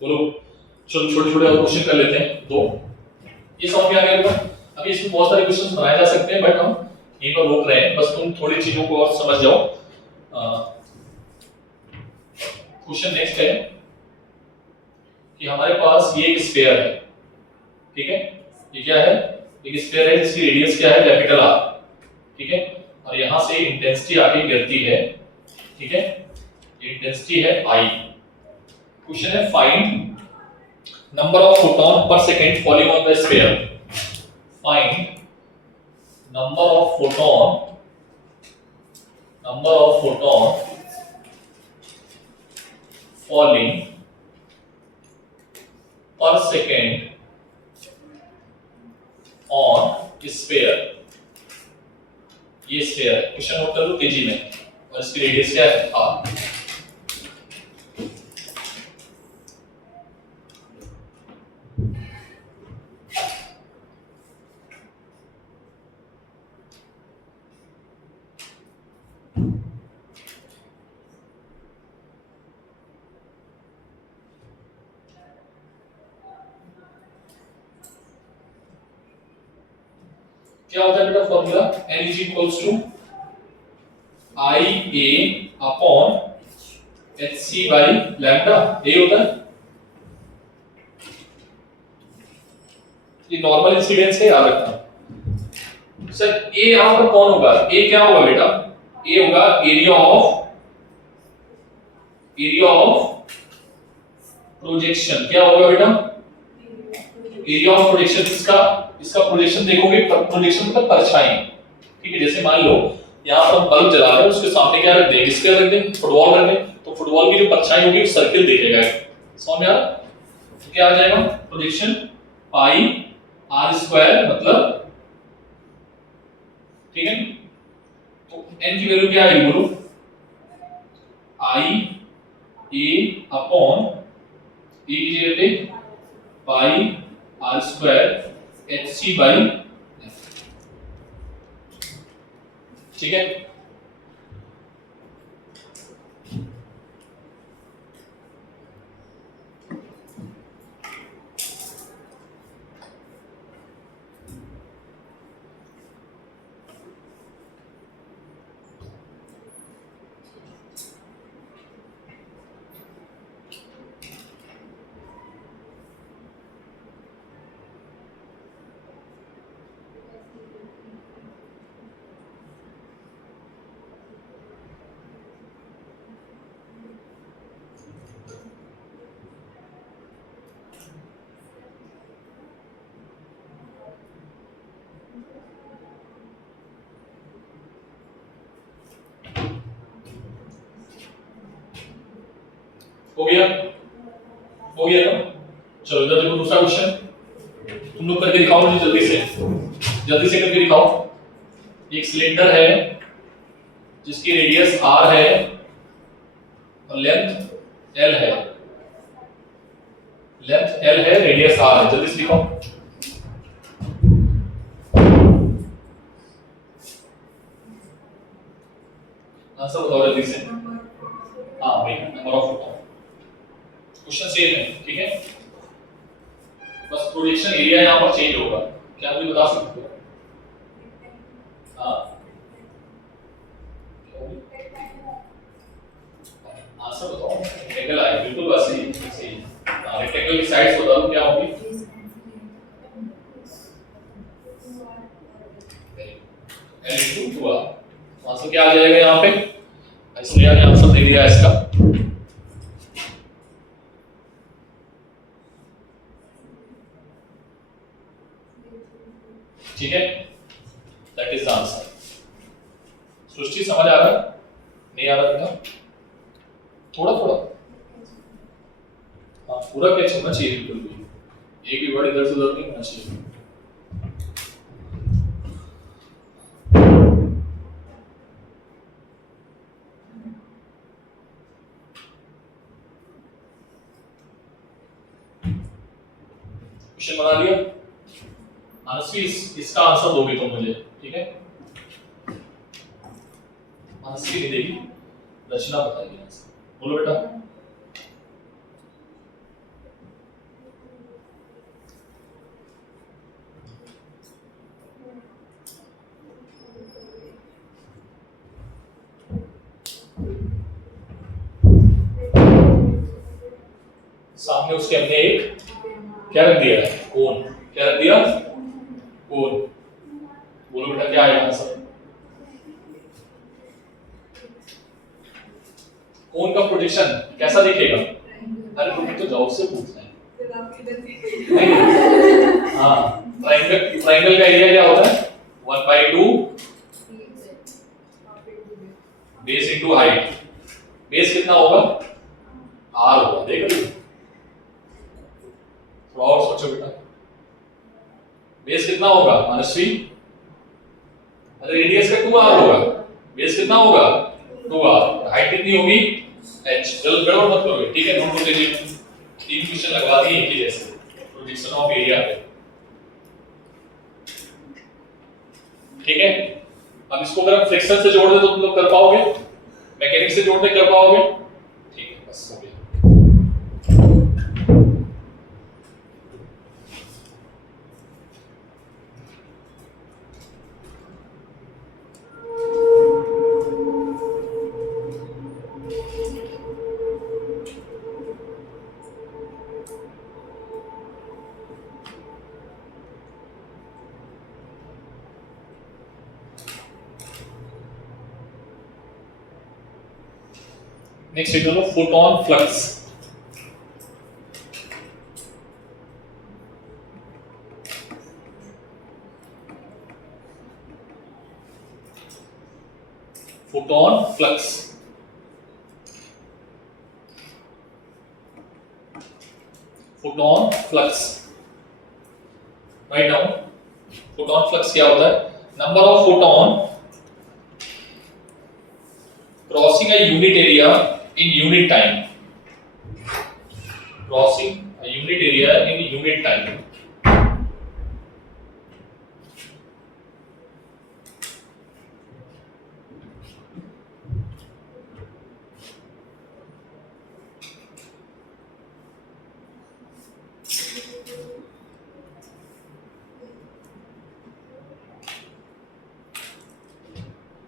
बोलो, चलो छोटे छोटे और क्वेश्चन कर लेते हैं 2। ये समझ में आ गया होगा। अभी इसमें बहुत सारे क्वेश्चंस बनाए जा सकते हैं, बट हम यहीं पर रोक रहे हैं, बस तुम थोड़ी चीजों को और समझ जाओ। क्वेश्चन नेक्स्ट है कि हमारे पास ये एक स्फीयर है, ठीक है, ये क्या है, एक स्फीयर है जिसकी रेडियस क्या है, कैपिटल आर, ठीक है, और यहां से इंटेंसिटी आगे गिरती है, ठीक है, ये इंटेंसिटी है आई। क्वेश्चन है फाइंड नंबर ऑफ फोटॉन पर second falling on the sphere. Find number of photon falling per second on sphere। ये स्फीयर है, क्वेश्चन नोट कर लो तेजी में, और इसकी रेडियस क्या है, आर। क्या होता है बेटा formula, n is equals to I A upon H C by lambda, ये होता है। ये नॉर्मल इंसिडेंस है, याद रखना। सर ए यहां पर कौन होगा, ए क्या होगा बेटा, ए होगा एरिया ऑफ प्रोजेक्शन। क्या होगा बेटा, एरिया ऑफ प्रोजेक्शन। इसका प्रोजेक्शन देखोगे, प्रोजेक्शन मतलब परछाई, ठीक है। जैसे मान लो यहाँ पर हम बल्ब जला रहे हैं, उसके सामने क्या रख दें, स्क्वायर रख दें, फुटबॉल रख दें, तो फुटबॉल की जो परछाई होगी वो सर्किल दिखेगा। समझ में आ रहा, तो क्या आ जाएगा, प्रोजेक्शन पाई आर स्क्वायर, मतलब ठीक है। तो n की वैल्यू क्या आएगी बोलो, आई ए अपॉन ए की जगह पे pi R square H C by, ठीक है। हो गया ना। चलो इधर देखो दूसरा क्वेश्चन, तुम लोग करके दिखाओ मुझे, जल्दी से करके दिखाओ। एक सिलेंडर है जिसकी रेडियस r है और लेंथ l है, रेडियस r है, जल्दी से दिखाओ। आंसर बताओ जल्दी से। हाँ भाई, number of photon, question same है, ठीक है, बस प्रोजेक्शन एरिया यहाँ पर चेंज होगा। क्या मुझे बता सकते हो? हाँ आंसर बताओ। रेक्टेंगल आए, बिल्कुल बस सही। हाँ, रेक्टेंगल की साइड्स बता दो क्या होगी। L/2R, आंसर क्या आ जाएगा यहाँ पे, इसलिए मैंने आंसर दे दिया इसका। ठीक है, दैट इज द आंसर। सृष्टि समझ आ रहा है? नहीं आ रहा बेटा? थोड़ा थोड़ा, हाँ पूरा कैच होना चाहिए बिल्कुल भी, एक भी वर्ड इधर से उधर नहीं होना चाहिए। क्वेश्चन बना लिया? मनस्वी इसका आंसर दोगे तुम मुझे, ठीक है? मनस्वी नहीं देगी, रचना बताएगी आंसर। बोलो बेटा। सामने उसके हमने एक क्या रख दिया है? कोन। क्या रख दिया? कोन। बोलो बेटा क्या आएगा आंसर? कोन का प्रोजेक्शन कैसा दिखेगा? अरे तुम तो जॉब से पूछना है। हाँ, ट्राइंगल का एरिया क्या होता है? 1/2 बेस इनटू हाइट। बेस कितना होगा? r होगा, देख लो थोड़ा और सोचो बेटा। बेस कितना होगा मनस्वी? अरे रेडियस का 2r होगा, बेस कितना होगा? 2r। हाइट कितनी होगी? h। चलो गड़बड़ मत करो, ठीक है? नोट कर लीजिए, 3 क्वेश्चन लगवा दिए एक ही जैसे, प्रोजेक्शन ऑफ एरिया पे, ठीक है? अब इसको अगर हम फ्रिक्शन से जोड़ दे तो तुम लोग कर पाओगे? मैकेनिक्स से जोड़ते कर पाओगे? ठीक है, बस हो गया। Next is low photon flux. Photon flux, photon flux, write down. Photon flux क्या होता है? Number of photon crossing a unit area in unit time, crossing a unit area in unit time।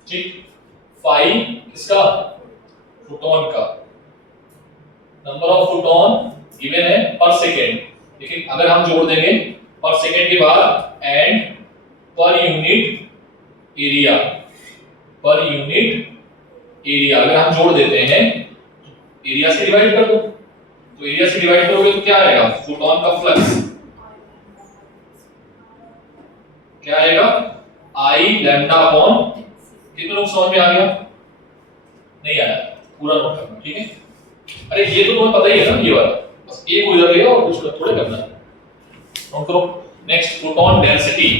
ठीक, फाई किसका? Photon का। Number of photon given है पर second, लेकिन अगर हम जोड़ देंगे पर सेकेंड के बाद and per unit area, per unit area अगर हम जोड़ देते हैं, एरिया से डिवाइड कर दो, तो एरिया से डिवाइड करोगे तो क्या आएगा? फोटोन का फ्लक्स क्या आएगा? I लैम्डा अपॉन, कितने लोग समझ में आ गया? नहीं आया? पूरा नोट करना, ठीक है? अरे ये तो तुम्हें पता ही है ना, ये वाला बस एक को इधर ले आओ और कुछ थोड़े करना है। नोट करो। नेक्स्ट फोटोन डेंसिटी,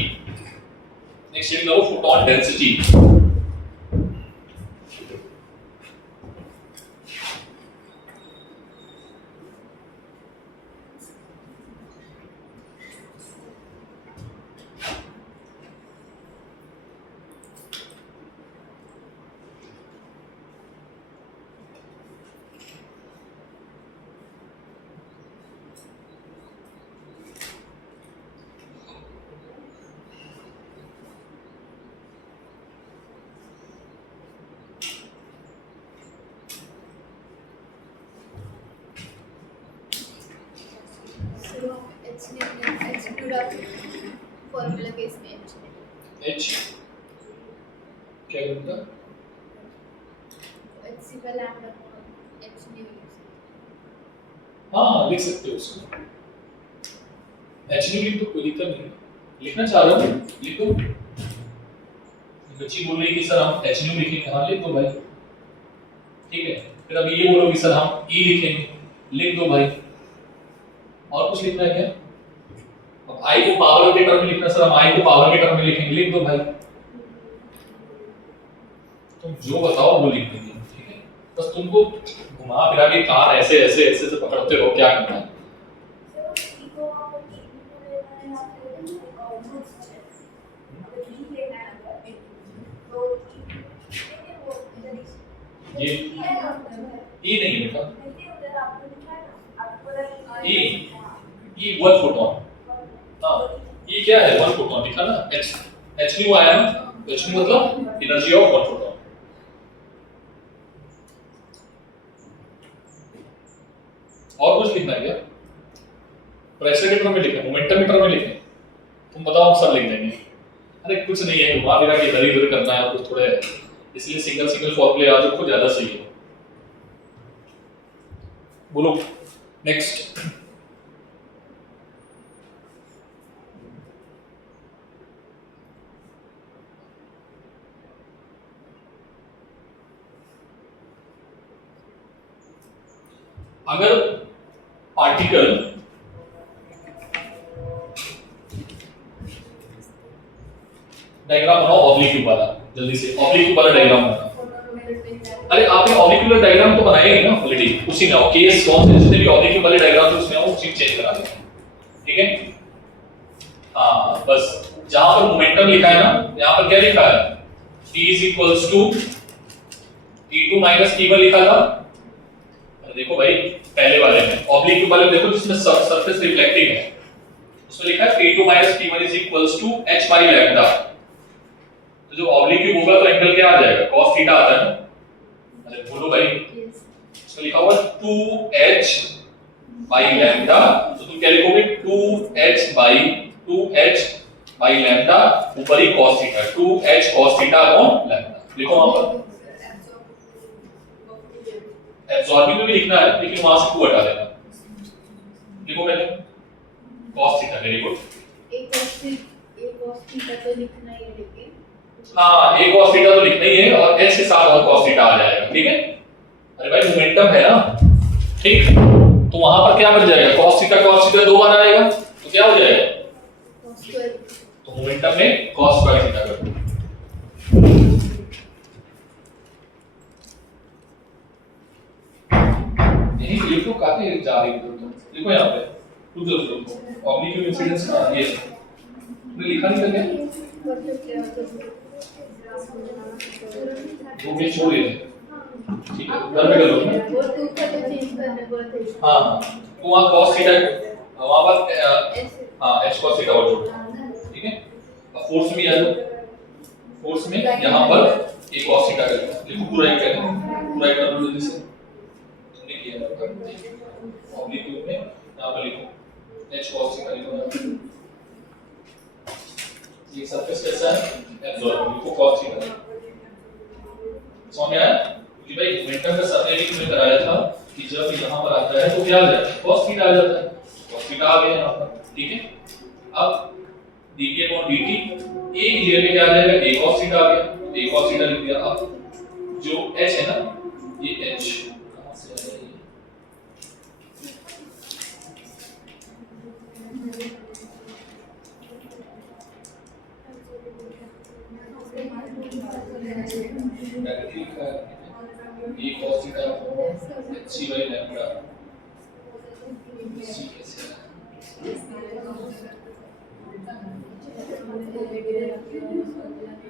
नेक्स्ट ये करो फोटोन डेंसिटी। फॉर्मूला केस में h क्या करता? h का लैम्डा h न्यू। हाँ लिख सकते हो उसको, h की तो कोई दिक्कत नहीं, लिखना चाह रहे हो लिखो। बच्ची बोल रही कि सर हम एच न्यू लिखेंगे, हाँ लिख दो भाई, ठीक है। फिर अब ये बोलो कि सर हम ई लिखेंगे, लिख दो भाई। और कुछ लिखना है क्या? अब आई को पावर के टर्म में लिखना, सर हम आई को पावर के टर्म में लिखेंगे, लिख दो भाई। तुम जो बताओ वो लिख देंगे, ठीक है। बस तुमको घुमा फिरा के कान ऐसे ऐसे ऐसे से पकड़ते रहो, क्या करना है। ये ई नहीं बेटा, ई ई वन फोटोन। हाँ ई क्या है? वन फोटोन लिखा ना, एच एच न्यू आया ना, एच न्यू मतलब एनर्जी ऑफ वन फोटोन। और कुछ लिखना है क्या? प्रेशर के टर्म में लिखना, मोमेंटम के टर्म में लिखना, तुम बताओ, हम सब लिख देंगे। अरे कुछ नहीं है, घुमा फिरा के इधर इधर करना है आपको थोड़ा, इसलिए सिंगल सिंगल फॉर्मूले याद रखो, ज्यादा सही है। बोलो नेक्स्ट। अगर पार्टिकल डायग्राम बनाओ ऑब्लिक क्यूब वाला, जल्दी से ऑब्लिक क्यूब वाला डायग्राम बनाओ। अरे आपने ऑब्लिक्यूलर डायग्राम तो बनाया ही ना ऑलरेडी, उसी में आओ। केस कौन से जितने भी ऑब्लिक क्यूब वाले डायग्राम उसमें आओ, चीज चेंज करा दें, ठीक है। हाँ बस जहां पर मोमेंटम लिखा है ना, यहां पर क्या लिखा है? T = T2 - T1 लिखा था। देखो भाई पहले वाले में ऑब्लिक क्यूब वाले में देखो, जिसमें सरफेस रिफ्लेक्टिंग है, उसमें लिखा है T2 - T1 = h/λ। तो जो ऑब्लिक क्यूब होगा तो एंगल क्या आ जाएगा? cos थीटा आता है ना। अरे बोलो भाई, इसमें लिखा हुआ 2h/λ, तो तुम क्या लिखोगे? 2h/λ ऊपर ही cos theta, 2h cos theta lambda लिखो वहां पर। एब्जॉर्बिंग में भी लिखना है, लेकिन वहां से 2 हटा देना। लिखो पहले cos थीटा, वेरी गुड। एक cos थीटा तो लिखना ही है, लेकिन हाँ एक cos थीटा तो लिखना ही है, और h के साथ और cos थीटा आ जाएगा, ठीक है। अरे भाई मोमेंटम है ना, ठीक, तो वहां पर क्या बन जाएगा? cos थीटा 2 बार आएगा, तो क्या हो जाएगा? cos square. तो मोमेंटम में cos स्क्वायर थीटा कर दो। यही लिखो, काफी जा रही है तो लिखो यहां पे, खुद लिखो ऑब्लिक क्यूब इंसिडेंस का ये तुमने लिखा नहीं था क्या? वो भी छोड़ दीजिए, ठीक है, घर में कर लो ना। वो 2 का तो चेंज करने बोला था। हां तो वहां cos थीटा, वहां पर हां h cos थीटा और जोड़, ठीक है। अब फोर्स में आ जाओ, फोर्स में यहां पर एक cos थीटा कर लिखो, पूरा ही कर पूरा कर लो जल्दी से। तुमने किया ना ऑब्लिक क्यूब में, यहां पर लिखो h cos थीटा लिखो। ये सरफेस कैसा है? एब्जॉर्ब, लिखो cos थीटा। समझ में आया? कि भाई मोमेंटम का सर्वे भी तुमने कराया था कि जब यहां पर आता है तो क्या आ जाता है? cos थीटा आ जाता है, cos थीटा आ गया यहां पर, ठीक है। अब dp/dt a की जगह पे क्या आ जाएगा? a cos थीटा आ गया, तो a cos थीटा लिख दिया। अब जो h है ना, ये h कहां से आया ये? डायरेक्टली लिखा है a cos theta h/λ, c कैसे है?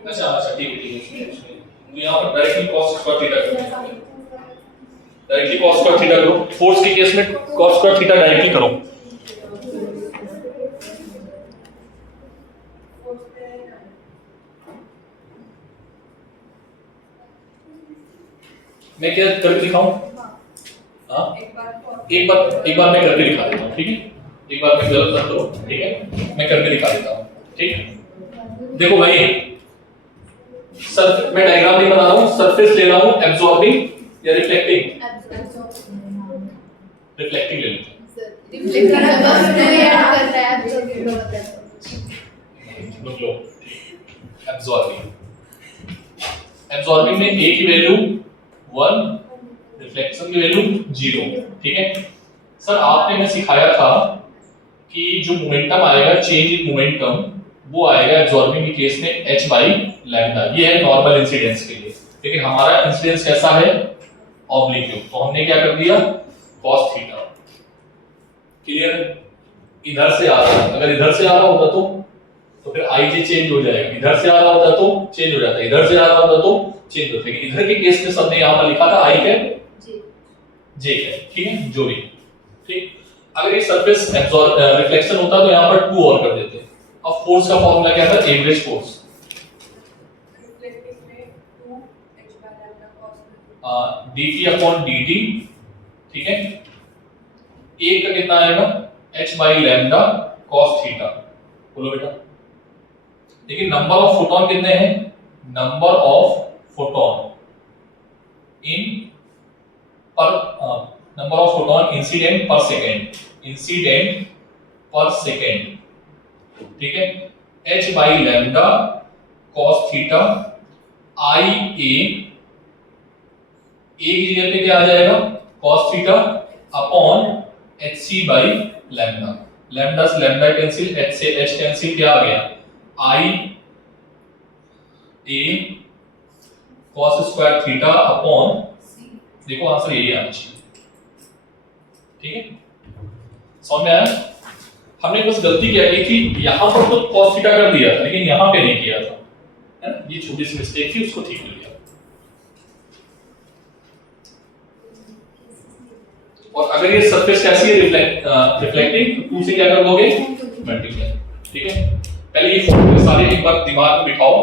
अच्छा ठीक है, तो यहाँ पर डायरेक्टली cos स्क्वायर थीटा करो, डायरेक्टली cos स्क्वायर थीटा करो। फोर्स के केस में cos स्क्वायर थीटा डायरेक्टली करो। मैं क्या करके दिखाऊं? हाँ एक बार मैं करके दिखा देता हूँ, ठीक है। एक बार मैं गलत मत करो, ठीक है, मैं करके दिखा देता हूँ, ठीक। देखो भाई सर मैं डायग्राम नहीं बना रहा हूँ, सरफेस ले रहा हूँ, एब्जॉर्बिंग या रिफ्लेक्टिंग? रिफ्लेक्टिंग ले लेते हैं। रिफ्लेक्ट करना बस नहीं याद कर रहा है, एब्जॉर्ब कर रहा है। रुक लो, एब्जॉर्बिंग में ए की वैल्यू 1, रिफ्लेक्शन की वैल्यू 0, ठीक है। सर आपने हमें सिखाया था कि जो मोमेंटम आएगा, चेंज इन मोमेंटम, वो आएगा एब्जॉर्बिंग के केस में h बाई लैम्डा। ये है नॉर्मल इंसिडेंस के लिए, लेकिन हमारा इंसिडेंस कैसा है, ऑब्लिक्यू, तो हमने क्या कर दिया, cos थीटा। क्लियर? इधर से आ रहा है, अगर इधर से आ रहा होता तो फिर ij चेंज हो जाएगा, इधर से आ रहा होता तो चेंज हो जाता, इधर से आ रहा होता तो चेंज होता, लेकिन इधर के केस में सबने यहाँ पर लिखा था i है j है, ठीक है, जो भी, ठीक। अगर ये सरफेस रिफ्लेक्शन होता तो यहाँ पर 2 और कर देते। अब फोर्स का फॉर्मूला क्या था, average force, dt upon dt, ठीक है। एक का कितना आएगा, h by lambda cos theta. बोलो बेटा, लेकिन नंबर ऑफ फोटोन कितने हैं, नंबर ऑफ फोटोन इन पर number of photon incident per second, incident per second, ठीक है। h by lambda cos theta, i a, a की जगह पे क्या आ जाएगा, cos theta upon hc by lambda, lambda से लैम्डा कैंसिल, h से h कैंसिल, क्या आ गया, i a cos square theta upon, देखो आंसर यही आना चाहिए, ठीक है। समझ में आया? हमने बस गलती क्या की थी, यहां पर तो cos थीटा कर दिया था, लेकिन यहां पे नहीं किया था, है ना, ये छोटी सी मिस्टेक थी, उसको ठीक कर लिया। और अगर ये सरफेस कैसी है, रिफ्लेक्टिंग, तो 2 से क्या कर दोगे, मल्टीप्लाई, ठीक है। पहले ये फॉर्मूले सारे एक बार दिमाग में बिठाओ,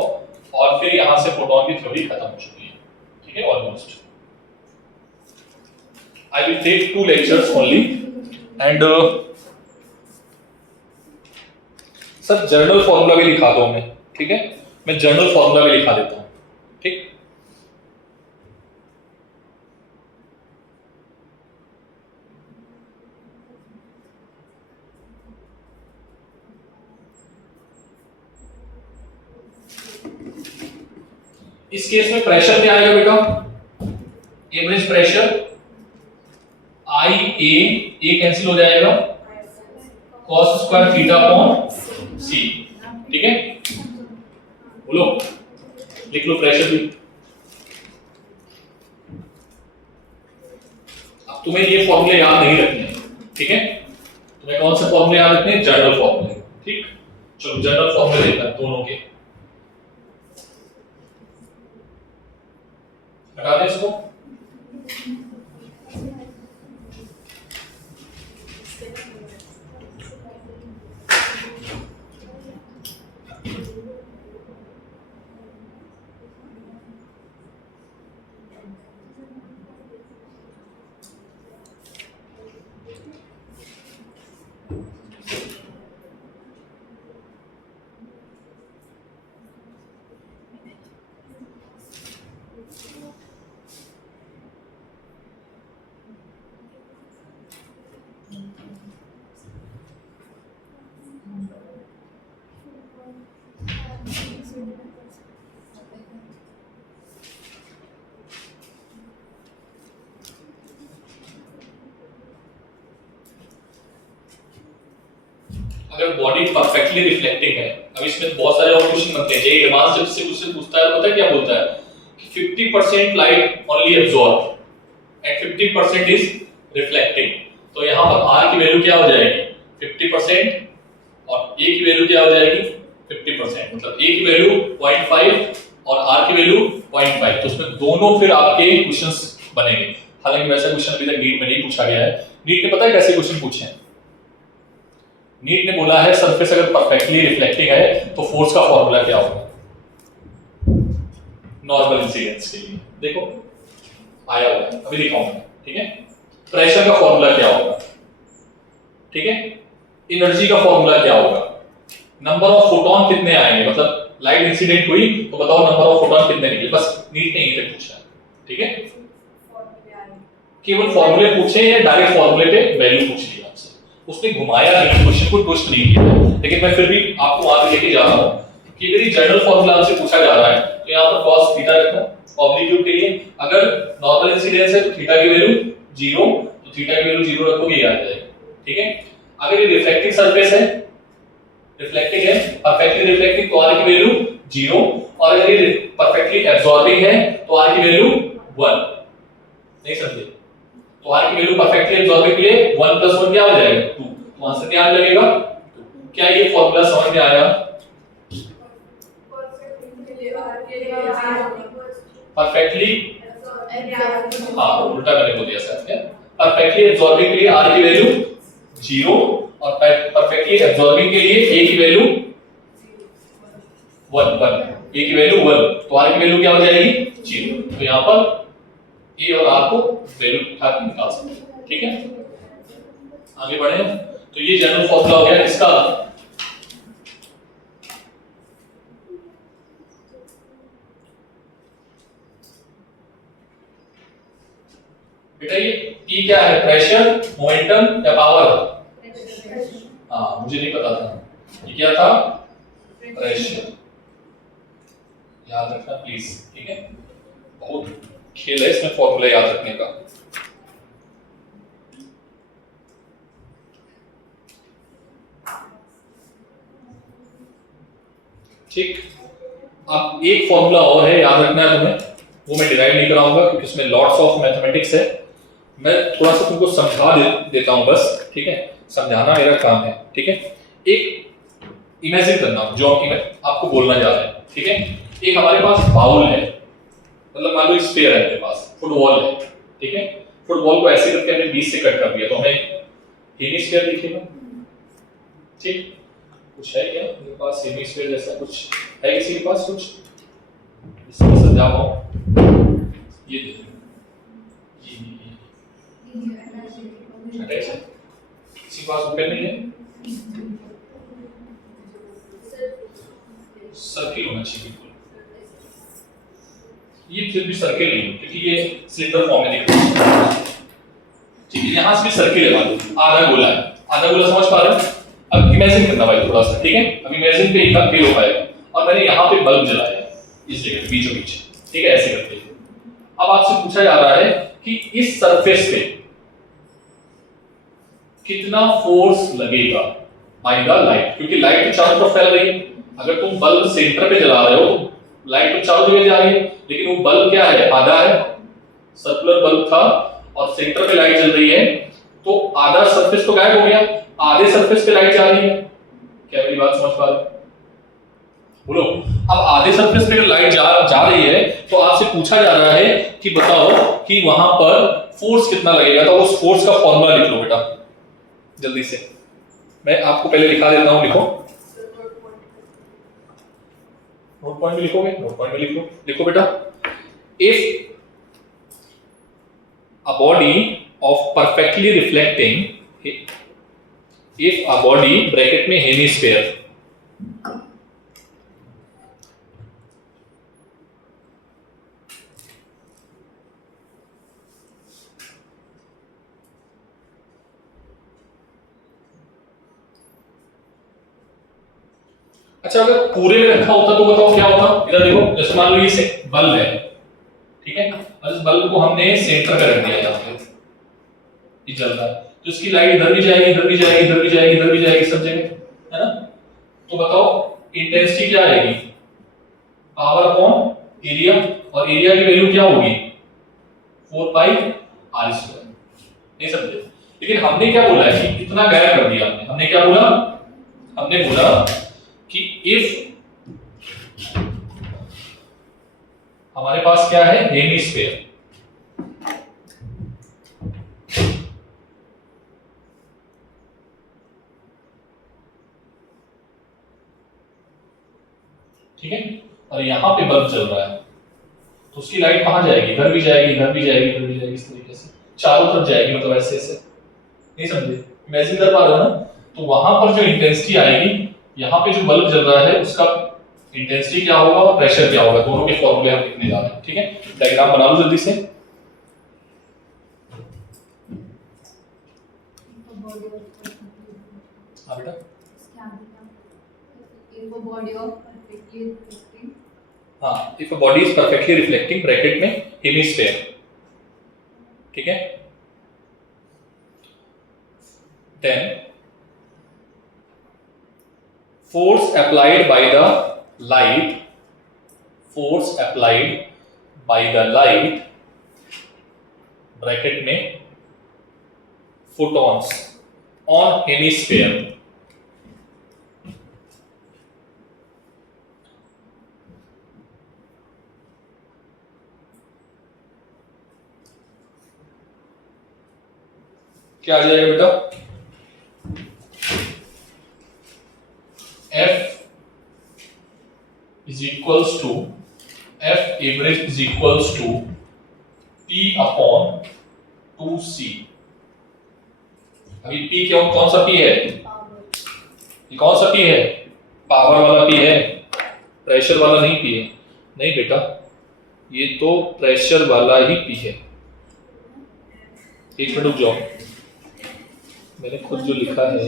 और फिर यहां से फोटोन की थ्योरी खत्म हो चुकी है, ठीक है, almost. I will take 2 lectures only, and sir journal formula भी लिखा दो हमें, ठीक है, मैं जर्नल फॉर्मूला भी लिखा देता हूं, ठीक। इस केस में प्रेशर क्या आएगा बेटा, average pressure I a cancel हो जाएगा, cos square theta upon c, ठीक है। बोलो, लिख लो प्रेशर भी। अब तुम्हें ये फॉर्मूले याद नहीं रखने, ठीक है, तुम्हें कौन से फॉर्मूले याद रखने, जर्नल फॉर्मूले, ठीक। चलो जर्नल फॉर्मूले देखते हैं दोनों के, हटा दें इसको। अगर बॉडी परफेक्टली रिफ्लेक्टिंग है, अब इसमें बहुत सारे और क्वेश्चन बनते हैं, जेई एडवांस जब से क्वेश्चन पूछता है, पता है क्या बोलता है कि 50% light only absorb and 50% is reflecting. तो यहां पर r की वैल्यू क्या हो जाएगी, 50%, और a की वैल्यू क्या हो जाएगी, 50%, मतलब a की वैल्यू 0.5 और r की वैल्यू 0.5, तो उसमें दोनों फिर आपके क्वेश्चंस बनेंगे। हालांकि वैसा क्वेश्चन अभी तक नीट में नहीं पूछा गया है। नीट ने पता है कैसे क्वेश्चन पूछे हैं, नीट ने बोला है सरफेस अगर परफेक्टली रिफ्लेक्टिंग है तो फोर्स का फॉर्मूला क्या होगा, नॉर्मल इंसिडेंस के लिए, देखो आया हुआ है, अभी दिखाऊंगा, ठीक है। प्रेशर का फॉर्मूला क्या होगा, ठीक है, एनर्जी का फॉर्मूला क्या होगा, नंबर ऑफ फोटोन कितने आएंगे, मतलब लाइट इंसिडेंट हुई तो बताओ नंबर ऑफ फोटोन कितने निकले, बस नीट ने यही तक पूछा है, ठीक है। केवल फॉर्मूले पूछे या डायरेक्ट फॉर्मूले पे वैल्यू पूछ लिया आपसे, उसने घुमाया नहीं, क्वेश्चन को ट्विस्ट नहीं किया, लेकिन मैं फिर भी आपको वहां लेके जा रहा हूं कि अगर ये जनरल फॉर्मूला आपसे पूछा जा रहा है तो यहाँ पर cos थीटा रखना ऑब्लिक्यूट के लिए, अगर नॉर्मल इंसिडेंस है तो थीटा की वैल्यू 0, तो थीटा की वैल्यू 0 रखोगे ये आ जाएगा, ठीक है। अगर ये रिफ्लेक्टिंग सरफेस है, रिफ्लेक्टिंग है, परफेक्टली रिफ्लेक्टिंग तो r की वैल्यू 0, और अगर ये परफेक्टली एब्जॉर्बिंग है तो r की वैल्यू 1। नहीं समझे? तो r की वैल्यू परफेक्टली एब्जॉर्बिंग के लिए 1 + 1 क्या हो जाएगा 2, तो आंसर क्या लगेगा 2। क्या ये फॉर्मूला समझ में आया? परफेक्टली, हाँ उल्टा मैंने बोल दिया सर, परफेक्टली एब्जॉर्बिंग के लिए r की वैल्यू 0 और परफेक्टली एब्जॉर्बिंग के लिए a की वैल्यू 1, a की वैल्यू 1, तो r की वैल्यू क्या हो जाएगी 0। तो यहाँ पर a और r को वैल्यू उठा के निकाल सकते हैं, ठीक है। आगे बढ़े, तो ये जनरल फॉर्मूला हो गया इसका। बेटा ये P क्या है, प्रेशर, मोमेंटम या पावर? हाँ मुझे नहीं पता था ये क्या था, प्रेशर, याद रखना प्लीज, ठीक है। बहुत खेल है इसमें फॉर्मूला याद रखने का। ठीक, अब एक फॉर्मूला और है याद रखना है तुम्हें, वो मैं डिराइव नहीं कराऊंगा क्योंकि उसमें लॉट्स ऑफ मैथमेटिक्स है, मैं थोड़ा सा तुमको समझा देता हूं बस, ठीक है। समझाना मेरा काम है, ठीक है। एक इमेजिन करना जो आपको बोलना जा रहा है, ठीक है। एक हमारे पास बाउल है, मतलब मान लो स्फीयर है मेरे पास, फुटबॉल है, ठीक है। फुटबॉल को ऐसे करके हमने 20 से कट कर दिया तो हमें हेमिस्फीयर दिखेगा, ठीक। कुछ है क्या मेरे पास हेमिस्फीयर जैसा कुछ है किसी के पास? कुछ इसको समझा पाऊं, ये देखो किसी के पास ओपन नहीं है, सर्किल होना चाहिए बिल्कुल, ये फिर भी सर्किल नहीं क्योंकि ये सिलेंडर फॉर्म में दिख रहा है, ठीक है। यहाँ से भी सर्किल है, मान आधा गोला है, आधा गोला समझ पा रहे हो? अब इमेजिन करना भाई थोड़ा सा, ठीक है। अब इमेजिन पे एक फेल हो पाएगा और मैंने यहाँ पे बल्ब जलाया इस जगह पे बीचों बीच, ठीक है, ऐसे करके। अब आपसे पूछा जा रहा है कि इस सरफेस पे कितना फोर्स लगेगा बाय द लाइट, क्योंकि लाइट तो चारों तरफ फैल रही है। अगर तुम बल्ब सेंटर पे जला रहे हो तो लाइट तो चारों जगह जा रही है, लेकिन वो बल्ब क्या है, आधा है, सर्कुलर बल्ब था और सेंटर पे लाइट जल रही है, तो आधा सरफेस तो गायब हो गया, आधे सरफेस पे लाइट जा रही है। क्या मेरी बात समझ पा रहे हो? बोलो। अब आधे सरफेस पे लाइट जा रही है तो आपसे पूछा जा रहा है कि बताओ कि वहां पर फोर्स कितना लगेगा, तो उस फोर्स का फॉर्मूला लिख लो बेटा जल्दी से, मैं आपको पहले लिखा देता हूं, लिखो। नोट पॉइंट में लिखोगे, नोट पॉइंट में लिख लो, लिखो बेटा। If a body of perfectly reflecting, if a body bracket में हेमिस्फीयर, अच्छा अगर पूरे में रखा होता तो बताओ क्या होता? इधर देखो, जैसे मान लो ये बल्ब है, ठीक है, और इस बल्ब को हमने सेंटर पे रख दिया, यहाँ पे ये जल रहा है, तो इसकी लाइट इधर भी जाएगी, इधर भी जाएगी, इधर भी जाएगी, इधर भी जाएगी, सब जगह, है ना। तो बताओ इंटेंसिटी क्या आएगी, पावर अपॉन एरिया, और एरिया की वैल्यू क्या होगी 4πr²। नहीं समझे? लेकिन हमने क्या बोला है कि इतना गायब कर दिया, हमने क्या बोला, हमने बोला कि इफ हमारे पास क्या है, हेमिस्फीयर, ठीक है, और यहाँ पे बल्ब चल रहा है तो उसकी लाइट कहाँ जाएगी, इधर भी जाएगी, इधर भी जाएगी, इधर भी जाएगी, इस तरीके से चारों तरफ जाएगी, मतलब ऐसे ऐसे। नहीं समझे? इमेजिन कर पा रहे हो ना? तो वहां पर जो इंटेंसिटी आएगी, यहाँ पे जो बल्ब जल रहा है उसका इंटेंसिटी क्या होगा और प्रेशर क्या होगा, दोनों के फॉर्मूले हम लिखने जा रहे हैं, ठीक है। डायग्राम बना लो जल्दी से। हाँ बेटा, If a body of perfectly reflecting. हाँ, if a body is perfectly reflecting bracket में हेमिस्फीयर, ठीक है। Then force applied by the light, force applied by the light bracket में photons on hemisphere, क्या आ जाएगा बेटा? F is equals to F average is equals to P upon 2C। अभी P क्यों, कौन सा P है? ये कौन सा P है? पावर वाला P है, प्रेशर वाला नहीं P है। नहीं बेटा, ये तो प्रेशर वाला ही P है। एक मिनट रुक जाओ, मैंने खुद जो लिखा है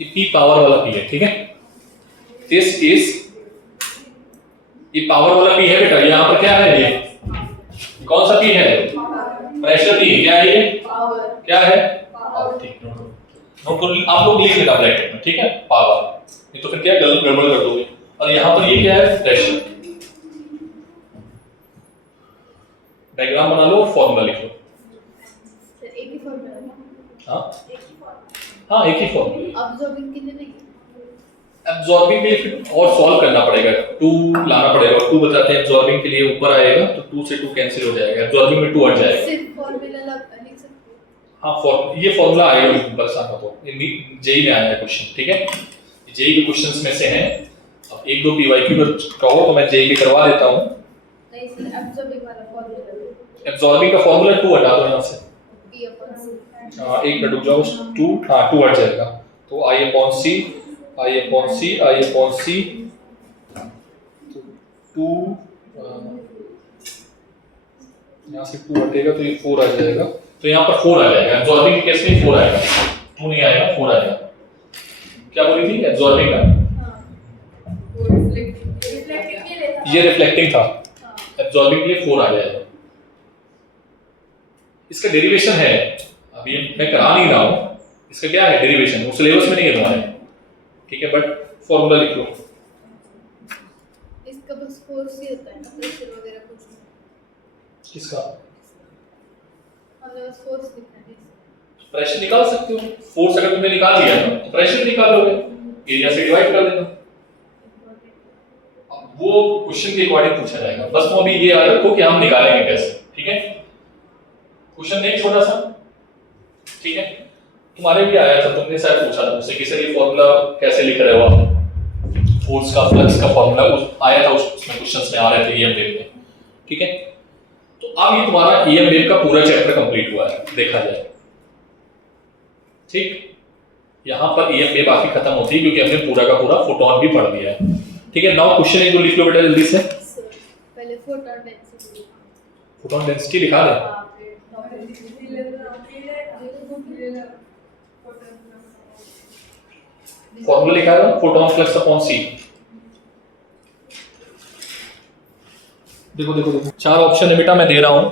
ये P पावर वाला P है, ठीक है। दिस इज, ये पावर वाला P है बेटा। यहाँ पर क्या है? ये कौन सा P है? Pressure P। क्या है ये? पावर। क्या है? पावर। ठीक, नोट कर, आप लोग लिख लेना ब्रैकेट में, ठीक है, पावर। नहीं तो फिर क्या गड़बड़ कर दोगे। और यहाँ पर ये क्या है? प्रेशर। डायग्राम बना लो, फॉर्मूला लिख लो। एक ही फॉर्मूला। हाँ हाँ, एक ही फॉर्मूला। अब्सॉर्बिंग के लिए नहीं, एब्जॉर्बिंग के लिए फिर और सॉल्व करना पड़ेगा, 2 लाना पड़ेगा। 2 बताते हैं एब्जॉर्बिंग के लिए, ऊपर आएगा तो 2 से 2 कैंसिल हो जाएगा, एब्जॉर्बिंग में 2 हट जाएगा। सिर्फ फॉर्मूला लिख सकते हो। हाँ, ये फॉर्मूला आएगा बस आना तो जेई में आया है क्वेश्चन, ठीक है। जेई के क्वेश्चंस में से हैं। अब 1-2 पीवाईक्यू कहो तो मैं जेई के करवा देता हूँ। नहीं सर, एब्सॉर्बिंग वाला फॉर्मूला। एब्जॉर्बिंग का फॉर्मूला 2 हटा दो यहाँ से। P upon C। हाँ, एक मिनट रुक जाओ, 2, हाँ 2 हट जाएगा तो I upon C, I upon C, I upon C 2, यहाँ से 2 हटेगा तो ये 4 आ जाएगा, तो यहाँ पर 4 आ जाएगा। एब्जॉर्बिंग केस में 4 आएगा, 2 नहीं आएगा, 4 आएगा। क्या बोली थी एब्जॉर्बिंग का? ये रिफ्लेक्टिंग था, एब्जॉर्बिंग के लिए 4 आ जाएगा। इसका डेरिवेशन है, अभी मैं करा नहीं रहा हूँ, इसका क्या है डेरिवेशन, वो सिलेबस में नहीं है तुम्हारे, ठीक है, बट फॉर्मूला लिख लो। इसका बस फोर्स ही होता है ना, प्रेशर वगैरह कुछ नहीं। किसका? हमें बस फोर्स लिखना है। प्रेशर निकाल सकते हो, फोर्स अगर तुमने निकाल दिया ना तो प्रेशर निकाल लोगे, एरिया से डिवाइड कर देना। अब वो क्वेश्चन के अकॉर्डिंग पूछा जाएगा, बस तुम अभी ये याद रखो कि हम निकालेंगे कैसे, ठीक है। क्वेश्चन देख छोटा सा, ठीक है, तुम्हारे भी आया था, तुमने शायद पूछा था मुझसे कि सर ये फॉर्मूला कैसे लिख रहे हो आप, फोर्स का फ्लक्स का फॉर्मूला आया था, उसमें क्वेश्चंस में आ रहे थे ईएम वेव में, ठीक है। तो अब ये तुम्हारा ईएम वेव का पूरा चैप्टर कंप्लीट हुआ है, देखा जाए, ठीक। यहाँ पर ईएम वेव बाकी खत्म होती है क्योंकि हमने पूरा का पूरा फोटोन भी पढ़ लिया है, ठीक है। नाउ क्वेश्चन एक दो लिख लो बेटा जल्दी से। पहले फोटोन डेंसिटी, फोटोन डेंसिटी लिखा दे। फॉर्मूला लिखा है फोटोन फ्लक्स अपॉन सी। देखो देखो देखो, 4 ऑप्शन है बेटा, मैं दे रहा हूं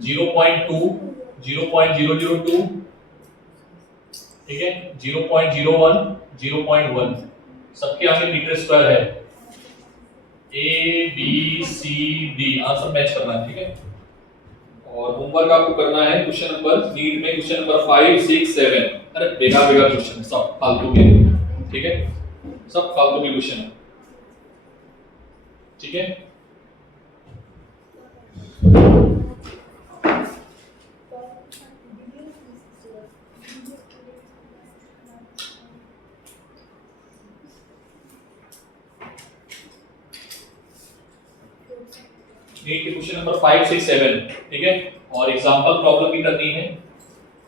0.2, 0.002, ठीक है, 0.01, 0.1, सबके आगे मीटर स्क्वायर है। A B C D answer match करना है, ठीक है। और होमवर्क आपको करना है क्वेश्चन नंबर नीट में, क्वेश्चन नंबर 5, 6, 7, अरे बेकार बेकार क्वेश्चन सब फालतू के, ठीक है, सब फालतू के क्वेश्चन है, ठीक है। नीट के क्वेश्चन नंबर 5, 6, 7, ठीक है। और एग्जांपल प्रॉब्लम भी करनी है,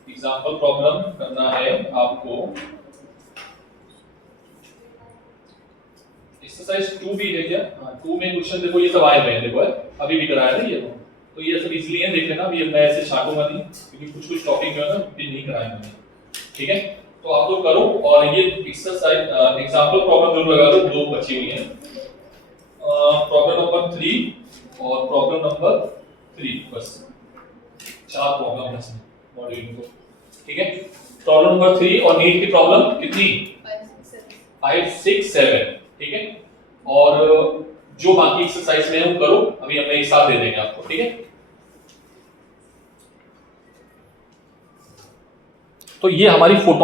एग्जांपल प्रॉब्लम करना है आपको। एक्सरसाइज 2 भी है क्या? हाँ 2 में क्वेश्चन देखो ये सब आए हुए हैं, देखो है अभी भी कराया ना ये तो ये सब इजीली है, देख लेना। अभी मैं ऐसे छाटूंगा नहीं क्योंकि कुछ कुछ टॉपिक जो है ना फिर नहीं कराया मैंने, ठीक है? तो आप लोग करो और ये एक्सरसाइज एग्जांपल प्रॉब्लम जरूर लगा दो, 2 बची हुई हैं। प्रॉब्लम नंबर 3 और प्रॉब्लम नंबर 3, बस 4 प्रॉब्लम है मॉड्यूल को, ठीक है? प्रॉब्लम नंबर 3 और नीट की प्रॉब्लम कितनी? 5 6 7, ठीक है? और जो बाकी एक्सरसाइज में है वो करो, अभी हम एक साथ दे देंगे आपको, ठीक है? तो ये हमारी फोटो